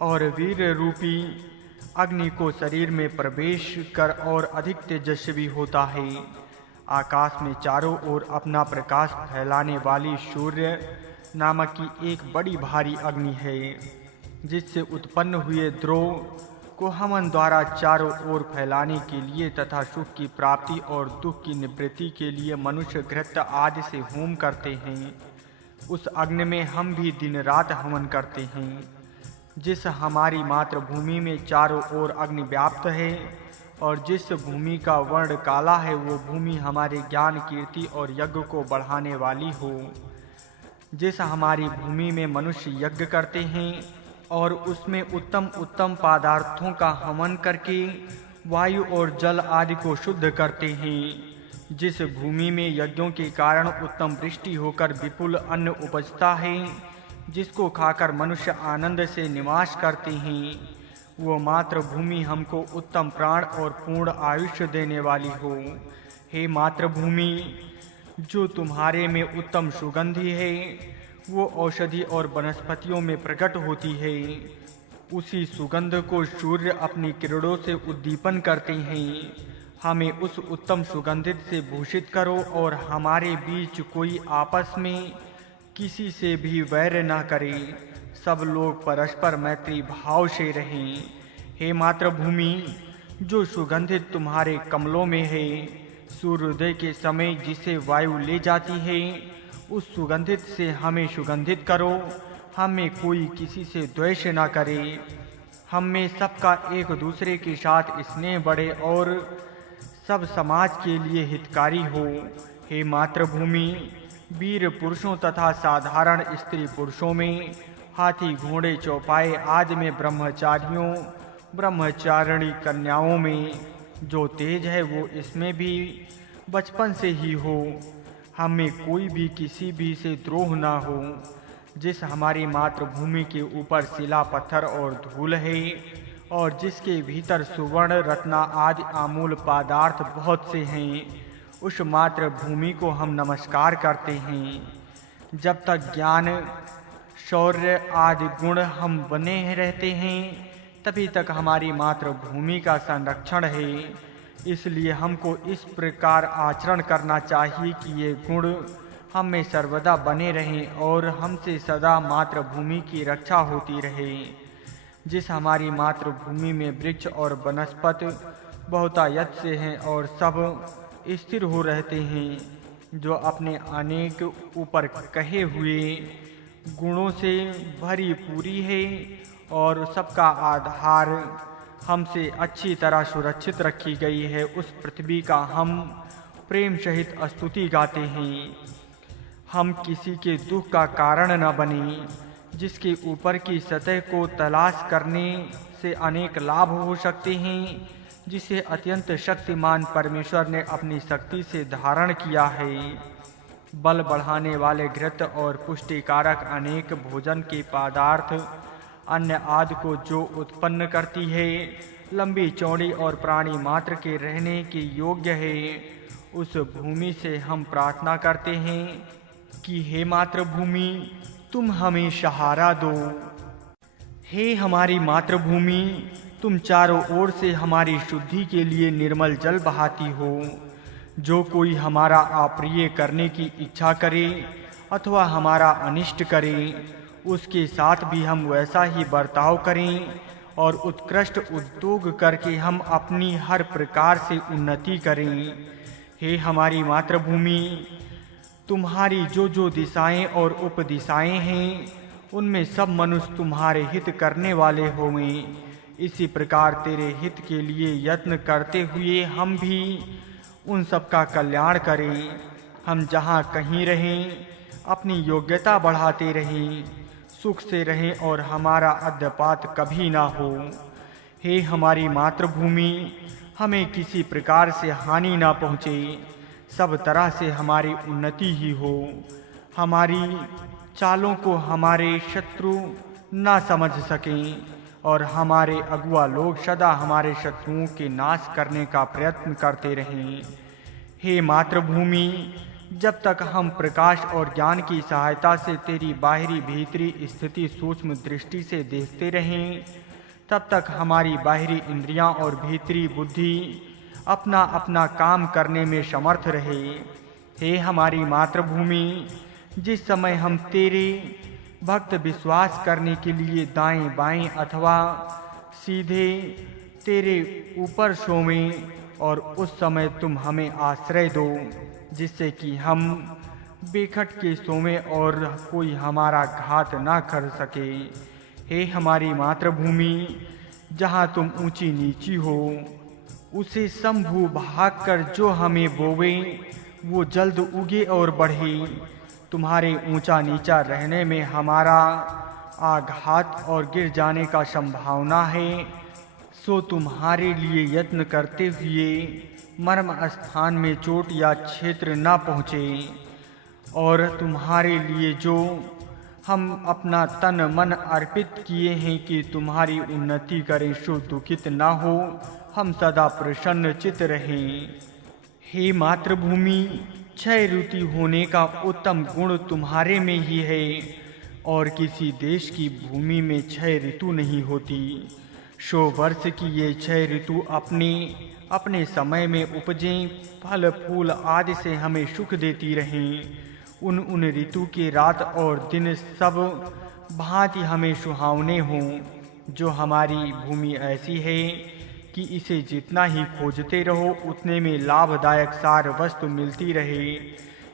और वीर रूपी अग्नि को शरीर में प्रवेश कर और अधिक तेजस्वी होता है। आकाश में चारों ओर अपना प्रकाश फैलाने वाली सूर्य नामक की एक बड़ी भारी अग्नि है, जिससे उत्पन्न हुए द्रव को हवन द्वारा चारों ओर फैलाने के लिए तथा सुख की प्राप्ति और दुख की निवृत्ति के लिए मनुष्य घृत आदि से होम करते हैं। उस अग्नि में हम भी दिन रात हवन करते हैं। जिस हमारी मातृभूमि में चारों ओर अग्नि व्याप्त है और जिस भूमि का वर्ण काला है, वो भूमि हमारे ज्ञान, कीर्ति और यज्ञ को बढ़ाने वाली हो। जिस हमारी भूमि में मनुष्य यज्ञ करते हैं और उसमें उत्तम उत्तम पदार्थों का हवन करके वायु और जल आदि को शुद्ध करते हैं। जिस भूमि में यज्ञों के कारण उत्तम वृष्टि होकर विपुल अन्न उपजता है, जिसको खाकर मनुष्य आनंद से निवास करते हैं, वो मातृभूमि हमको उत्तम प्राण और पूर्ण आयुष्य देने वाली हो। हे मातृभूमि, जो तुम्हारे में उत्तम सुगंधि है, वो औषधि और वनस्पतियों में प्रकट होती है। उसी सुगंध को सूर्य अपनी किरणों से उद्दीपन करते हैं। हमें उस उत्तम सुगंधित से भूषित करो और हमारे बीच कोई आपस में किसी से भी वैर न करे, सब लोग परस्पर मैत्री भाव से रहें। हे मातृभूमि, जो सुगंधित तुम्हारे कमलों में है, सूर्योदय के समय जिसे वायु ले जाती है, उस सुगंधित से हमें सुगंधित करो। हमें कोई किसी से द्वेष न करे, हम में सबका एक दूसरे के साथ स्नेह बढ़े और सब समाज के लिए हितकारी हो। हे मातृभूमि, वीर पुरुषों तथा साधारण स्त्री पुरुषों में, हाथी, घोड़े, चौपाए आदि में, ब्रह्मचारियों, ब्रह्मचारिणी कन्याओं में जो तेज है, वो इसमें भी बचपन से ही हो। हमें कोई भी किसी भी से द्रोह ना हो। जिस हमारी मातृभूमि के ऊपर शिला, पत्थर और धूल है और जिसके भीतर सुवर्ण, रत्न आदि अमूल्य पदार्थ बहुत से हैं, उस मातृभूमि को हम नमस्कार करते हैं। जब तक ज्ञान, शौर्य आदि गुण हम बने रहते हैं, तभी तक हमारी मातृभूमि का संरक्षण है। इसलिए हमको इस प्रकार आचरण करना चाहिए कि ये गुण हम में सर्वदा बने रहें और हमसे सदा मातृभूमि की रक्षा होती रहे। जिस हमारी मातृभूमि में वृक्ष और वनस्पति बहुतायत से हैं और सब स्थिर हो रहते हैं, जो अपने अनेक ऊपर कहे हुए गुणों से भरी पूरी है और सबका आधार हमसे अच्छी तरह सुरक्षित रखी गई है, उस पृथ्वी का हम प्रेम सहित स्तुति गाते हैं। हम किसी के दुख का कारण न बने, जिसके ऊपर की सतह को तलाश करने से अनेक लाभ हो सकते हैं, जिसे अत्यंत शक्तिमान परमेश्वर ने अपनी शक्ति से धारण किया है। बल बढ़ाने वाले घृत और पुष्टिकारक अनेक भोजन के पदार्थ, अन्न आदि को जो उत्पन्न करती है, लंबी चौड़ी और प्राणी मात्र के रहने के योग्य है, उस भूमि से हम प्रार्थना करते हैं कि हे मातृभूमि, तुम हमें सहारा दो। हे हमारी मातृभूमि, तुम चारों ओर से हमारी शुद्धि के लिए निर्मल जल बहाती हो। जो कोई हमारा अप्रिय करने की इच्छा करे अथवा हमारा अनिष्ट करे, उसके साथ भी हम वैसा ही बर्ताव करें और उत्कृष्ट उद्योग करके हम अपनी हर प्रकार से उन्नति करें। हे हमारी मातृभूमि, तुम्हारी जो जो दिशाएं और उपदिशाएं हैं, उनमें सब मनुष्य तुम्हारे हित करने वाले होंगे। इसी प्रकार तेरे हित के लिए यत्न करते हुए हम भी उन सब का कल्याण करें। हम जहाँ कहीं रहें, अपनी योग्यता बढ़ाते रहें, सुख से रहें और हमारा अध्यपात कभी ना हो। हे हमारी मातृभूमि, हमें किसी प्रकार से हानि ना पहुँचे, सब तरह से हमारी उन्नति ही हो। हमारी चालों को हमारे शत्रु ना समझ सकें और हमारे अगुआ लोग सदा हमारे शत्रुओं के नाश करने का प्रयत्न करते रहें। हे मातृभूमि, जब तक हम प्रकाश और ज्ञान की सहायता से तेरी बाहरी भीतरी स्थिति सूक्ष्म दृष्टि से देखते रहें, तब तक हमारी बाहरी इंद्रियां और भीतरी बुद्धि अपना अपना काम करने में समर्थ रहे। हे हमारी मातृभूमि, जिस समय हम तेरे भक्त विश्वास करने के लिए दाएं बाएं अथवा सीधे तेरे ऊपर सोवें, और उस समय तुम हमें आश्रय दो, जिससे कि हम बेखट के सोवें और कोई हमारा घात ना कर सके। हे हमारी मातृभूमि, जहाँ तुम ऊंची नीची हो, उसे समभू भाग कर जो हमें बोवे, वो जल्द उगे और बढ़े। तुम्हारे ऊंचा नीचा रहने में हमारा आघात और गिर जाने का संभावना है, सो तुम्हारे लिए यत्न करते हुए मर्म स्थान में चोट या क्षेत्र न पहुँचे। और तुम्हारे लिए जो हम अपना तन मन अर्पित किए हैं कि तुम्हारी उन्नति करें, सो दुखित न हो, हम सदा प्रसन्न चित्त रहें। हे मातृभूमि, क्षय ऋतु होने का उत्तम गुण तुम्हारे में ही है, और किसी देश की भूमि में क्षय ऋतु नहीं होती। 100 वर्ष की ये क्षय ऋतु अपने अपने समय में उपजें, फल फूल आदि से हमें सुख देती रहें। उन ऋतु के रात और दिन सब भांति हमें सुहावने हों। जो हमारी भूमि ऐसी है कि इसे जितना ही खोजते रहो उतने में लाभदायक सार वस्तु मिलती रहे।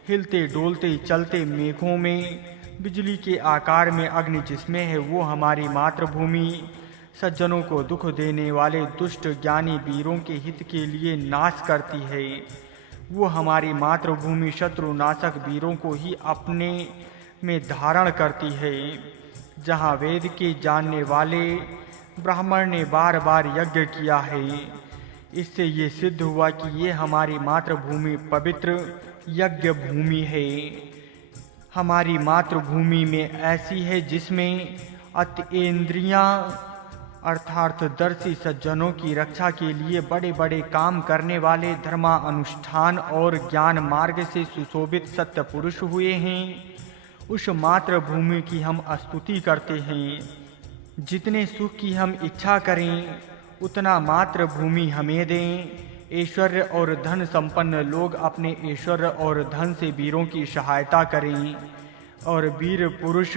हिलते डोलते चलते मेघों में बिजली के आकार में अग्नि जिसमें है, वो हमारी मातृभूमि सज्जनों को दुख देने वाले दुष्ट ज्ञानी वीरों के हित के लिए नाश करती है। वो हमारी मातृभूमि शत्रुनाशक वीरों को ही अपने में धारण करती है। जहाँ वेद के जानने वाले ब्राह्मण ने बार बार यज्ञ किया है, इससे ये सिद्ध हुआ कि ये हमारी मातृभूमि पवित्र यज्ञ भूमि है। हमारी मातृभूमि में ऐसी है जिसमें अत्येंद्रियां अर्थात दर्शी सज्जनों की रक्षा के लिए बड़े बड़े काम करने वाले धर्मानुष्ठान और ज्ञान मार्ग से सुशोभित सत्य पुरुष हुए हैं। उस मातृभूमि की हम स्तुति करते हैं। जितने सुख की हम इच्छा करें उतना मातृभूमि हमें दें। ऐश्वर्य और धन संपन्न लोग अपने ऐश्वर्य और धन से वीरों की सहायता करें, और वीर पुरुष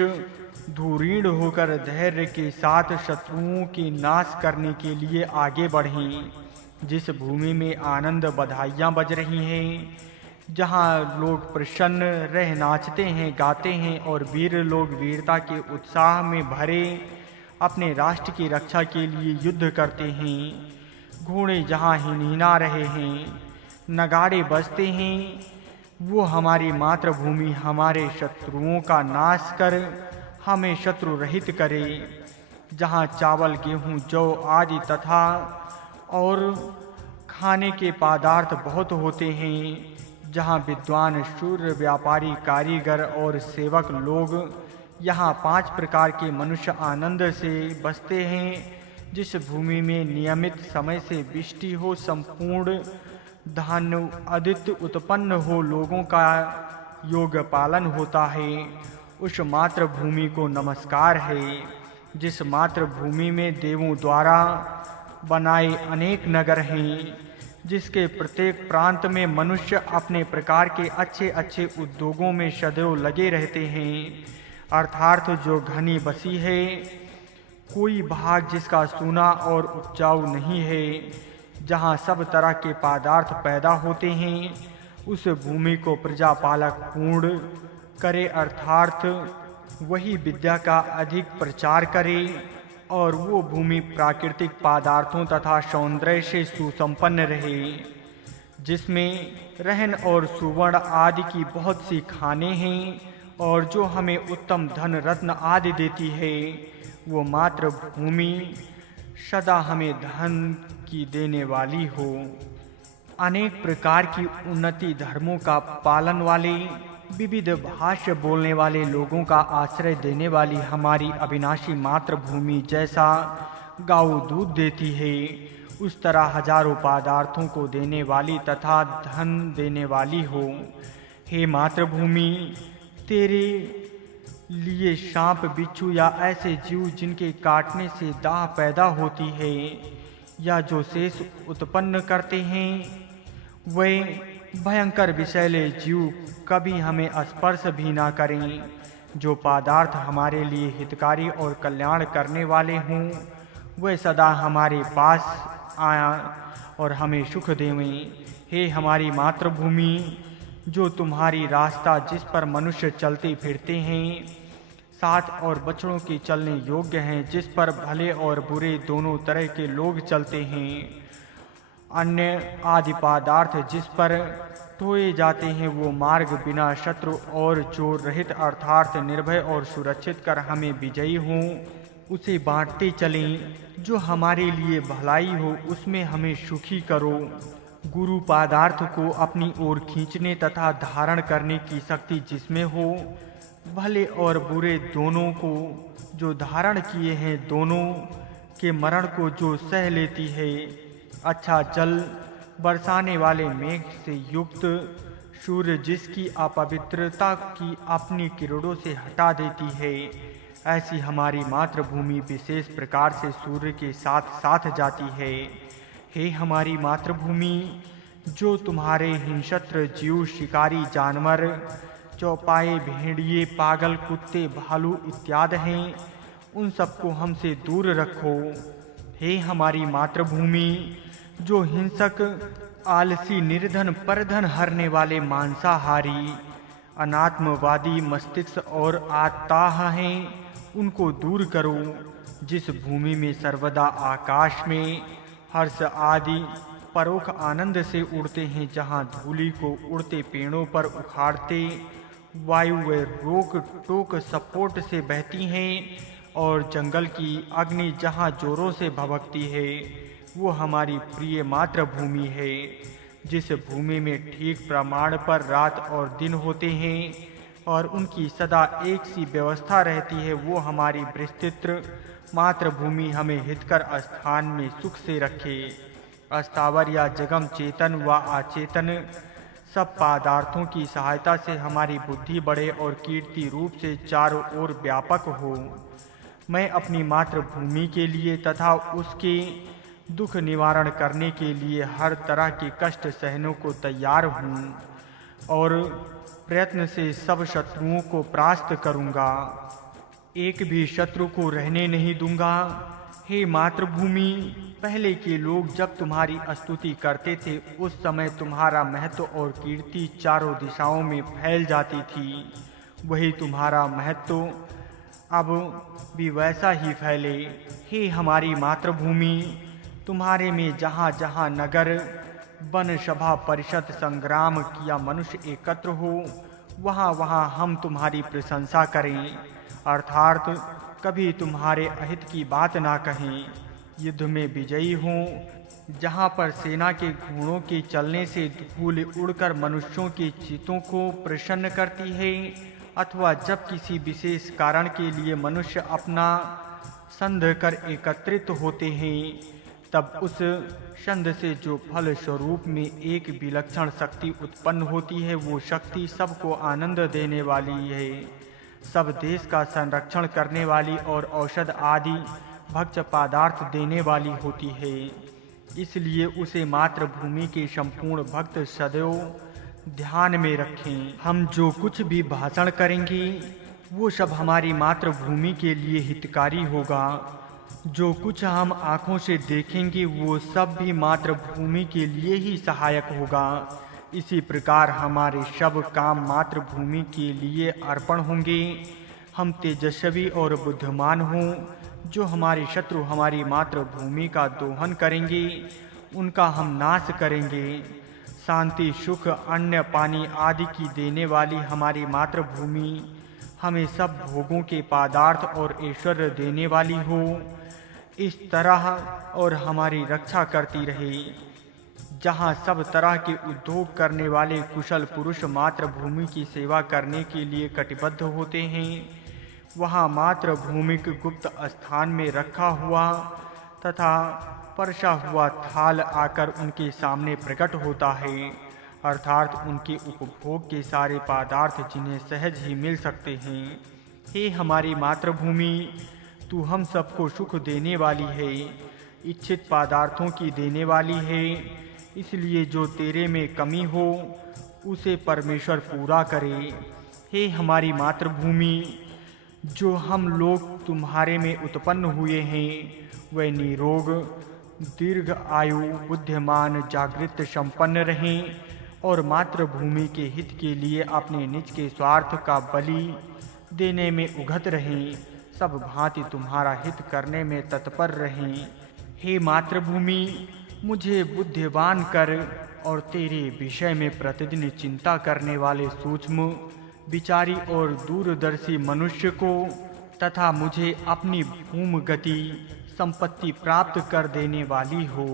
धुरीण होकर धैर्य के साथ शत्रुओं के नाश करने के लिए आगे बढ़ें। जिस भूमि में आनंद बधाइयाँ बज रही हैं, जहाँ लोग प्रसन्न रह नाचते हैं गाते हैं और वीर लोग वीरता के उत्साह में भरे अपने राष्ट्र की रक्षा के लिए युद्ध करते हैं, घोड़े जहाँ हिनहिना रहे हैं, नगाड़े बजते हैं, वो हमारी मातृभूमि हमारे शत्रुओं का नाश कर हमें शत्रु रहित करे। जहाँ चावल गेहूँ जौ आदि तथा और खाने के पदार्थ बहुत होते हैं, जहाँ विद्वान शूर व्यापारी कारीगर और सेवक लोग, यहाँ 5 प्रकार के मनुष्य आनंद से बसते हैं। जिस भूमि में नियमित समय से वृष्टि हो, संपूर्ण धान्य आदित्य उत्पन्न हो, लोगों का योग पालन होता है, उस मातृभूमि को नमस्कार है। जिस मातृभूमि में देवों द्वारा बनाए अनेक नगर हैं, जिसके प्रत्येक प्रांत में मनुष्य अपने प्रकार के अच्छे अच्छे उद्योगों में सदैव लगे रहते हैं, अर्थात जो घनी बसी है, कोई भाग जिसका सूना और उपजाऊ नहीं है, जहाँ सब तरह के पदार्थ पैदा होते हैं, उस भूमि को प्रजापालक पूर्ण करे, अर्थात वही विद्या का अधिक प्रचार करे, और वो भूमि प्राकृतिक पदार्थों तथा सौंदर्य से सुसंपन्न रहे, जिसमें रहन और सुवर्ण आदि की बहुत सी खाने हैं और जो हमें उत्तम धन रत्न आदि देती है, वो मातृभूमि सदा हमें धन की देने वाली हो। अनेक प्रकार की उन्नति धर्मों का पालन वाले, विविध भाषा बोलने वाले लोगों का आश्रय देने वाली हमारी अविनाशी मातृभूमि जैसा गाय दूध देती है, उस तरह हजारों पदार्थों को देने वाली तथा धन देने वाली हो। हे मातृभूमि, तेरे लिए सांप, बिच्छू या ऐसे जीव जिनके काटने से दाह पैदा होती है या जो शेष उत्पन्न करते हैं, वे भयंकर विषैले जीव कभी हमें स्पर्श भी ना करें। जो पदार्थ हमारे लिए हितकारी और कल्याण करने वाले हों, वे सदा हमारे पास आया और हमें सुख देवें। हे हमारी मातृभूमि, जो तुम्हारी रास्ता जिस पर मनुष्य चलते फिरते हैं, साथ और बछड़ों के चलने योग्य हैं, जिस पर भले और बुरे दोनों तरह के लोग चलते हैं, अन्य आदि पदार्थ जिस पर ढोए जाते हैं, वो मार्ग बिना शत्रु और चोर रहित अर्थात निर्भय और सुरक्षित कर हमें विजयी हों, उसे बांटते चलें। जो हमारे लिए भलाई हो, उसमें हमें सुखी करो। गुरु पदार्थ को अपनी ओर खींचने तथा धारण करने की शक्ति जिसमें हो, भले और बुरे दोनों को जो धारण किए हैं, दोनों के मरण को जो सह लेती है, अच्छा जल बरसाने वाले मेघ से युक्त सूर्य जिसकी अपवित्रता की अपनी किरणों से हटा देती है, ऐसी हमारी मातृभूमि विशेष प्रकार से सूर्य के साथ साथ जाती है। हे हमारी मातृभूमि, जो तुम्हारे हिंसत्र जीव, शिकारी जानवर, चौपाए, भेड़िए, पागल कुत्ते, भालू इत्यादि हैं, उन सबको हमसे दूर रखो। हे हमारी मातृभूमि, जो हिंसक, आलसी, निर्धन, परधन हरने वाले मांसाहारी, अनात्मवादी मस्तिष्क और आत्ताह हैं, उनको दूर करो। जिस भूमि में सर्वदा आकाश में हर्ष आदि परोक्ष आनंद से उड़ते हैं, जहाँ धूलि को उड़ते पेड़ों पर उखाड़ते वायु व रोक टोक सपोट से बहती हैं, और जंगल की अग्नि जहाँ जोरों से भभकती है, वो हमारी प्रिय मातृभूमि है। जिस भूमि में ठीक प्रमाण पर रात और दिन होते हैं और उनकी सदा एक सी व्यवस्था रहती है, वो हमारी विस्तृत मातृभूमि हमें हितकर स्थान में सुख से रखे। अस्थावर या जगम, चेतन व अचेतन सब पदार्थों की सहायता से हमारी बुद्धि बढ़े और कीर्ति रूप से चारों ओर व्यापक हो। मैं अपनी मातृभूमि के लिए तथा उसके दुख निवारण करने के लिए हर तरह के कष्ट सहने को तैयार हूँ और प्रयत्न से सब शत्रुओं को परास्त करूँगा। एक भी शत्रु को रहने नहीं दूंगा। हे मातृभूमि, पहले के लोग जब तुम्हारी स्तुति करते थे, उस समय तुम्हारा महत्व और कीर्ति चारों दिशाओं में फैल जाती थी। वही तुम्हारा महत्व अब भी वैसा ही फैले। हे हमारी मातृभूमि, तुम्हारे में जहाँ जहाँ नगर, वन, सभा, परिषद, संग्राम किया मनुष्य एकत्र हो, वहाँ वहाँ हम तुम्हारी प्रशंसा करें, अर्थात कभी तुम्हारे अहित की बात ना कहें। युद्ध में विजयी हों, जहाँ पर सेना के घोड़ों के चलने से धूल उड़कर मनुष्यों के चित्तों को प्रसन्न करती है, अथवा जब किसी विशेष कारण के लिए मनुष्य अपना संध कर एकत्रित होते हैं, तब उस संध से जो फल स्वरूप में एक विलक्षण शक्ति उत्पन्न होती है, वो शक्ति सबको आनंद देने वाली है, सब देश का संरक्षण करने वाली और औषध आदि भक्ष्य पदार्थ देने वाली होती है। इसलिए उसे मातृभूमि के संपूर्ण भक्त सदैव ध्यान में रखें। हम जो कुछ भी भाषण करेंगे, वो सब हमारी मातृभूमि के लिए हितकारी होगा। जो कुछ हम आँखों से देखेंगे, वो सब भी मातृभूमि के लिए ही सहायक होगा। इसी प्रकार हमारे सब काम मातृभूमि के लिए अर्पण होंगे। हम तेजस्वी और बुद्धिमान हों। जो हमारे शत्रु हमारी मातृभूमि का दोहन करेंगे, उनका हम नाश करेंगे। शांति, सुख, अन्न, पानी आदि की देने वाली हमारी मातृभूमि हमें सब भोगों के पदार्थ और ऐश्वर्य देने वाली हो, इस तरह और हमारी रक्षा करती रहे। जहाँ सब तरह के उद्योग करने वाले कुशल पुरुष मातृभूमि की सेवा करने के लिए कटिबद्ध होते हैं, वहाँ मातृभूमिक गुप्त स्थान में रखा हुआ तथा परसा हुआ थाल आकर उनके सामने प्रकट होता है, अर्थात उनके उपभोग के सारे पदार्थ जिन्हें सहज ही मिल सकते हैं। हे हमारी मातृभूमि, तू हम सबको सुख देने वाली है, इच्छित पदार्थों की देने वाली है, इसलिए जो तेरे में कमी हो उसे परमेश्वर पूरा करे। हे हमारी मातृभूमि, जो हम लोग तुम्हारे में उत्पन्न हुए हैं वे निरोग, दीर्घ आयु, बुद्धिमान, जागृत, संपन्न रहें और मातृभूमि के हित के लिए अपने निज के स्वार्थ का बलि देने में उघत रहें, सब भांति तुम्हारा हित करने में तत्पर रहें। हे मातृभूमि, मुझे बुद्धिवान कर और तेरे विषय में प्रतिदिन चिंता करने वाले सूक्ष्म विचारी और दूरदर्शी मनुष्य को तथा मुझे अपनी भूमि गति संपत्ति प्राप्त कर देने वाली हो।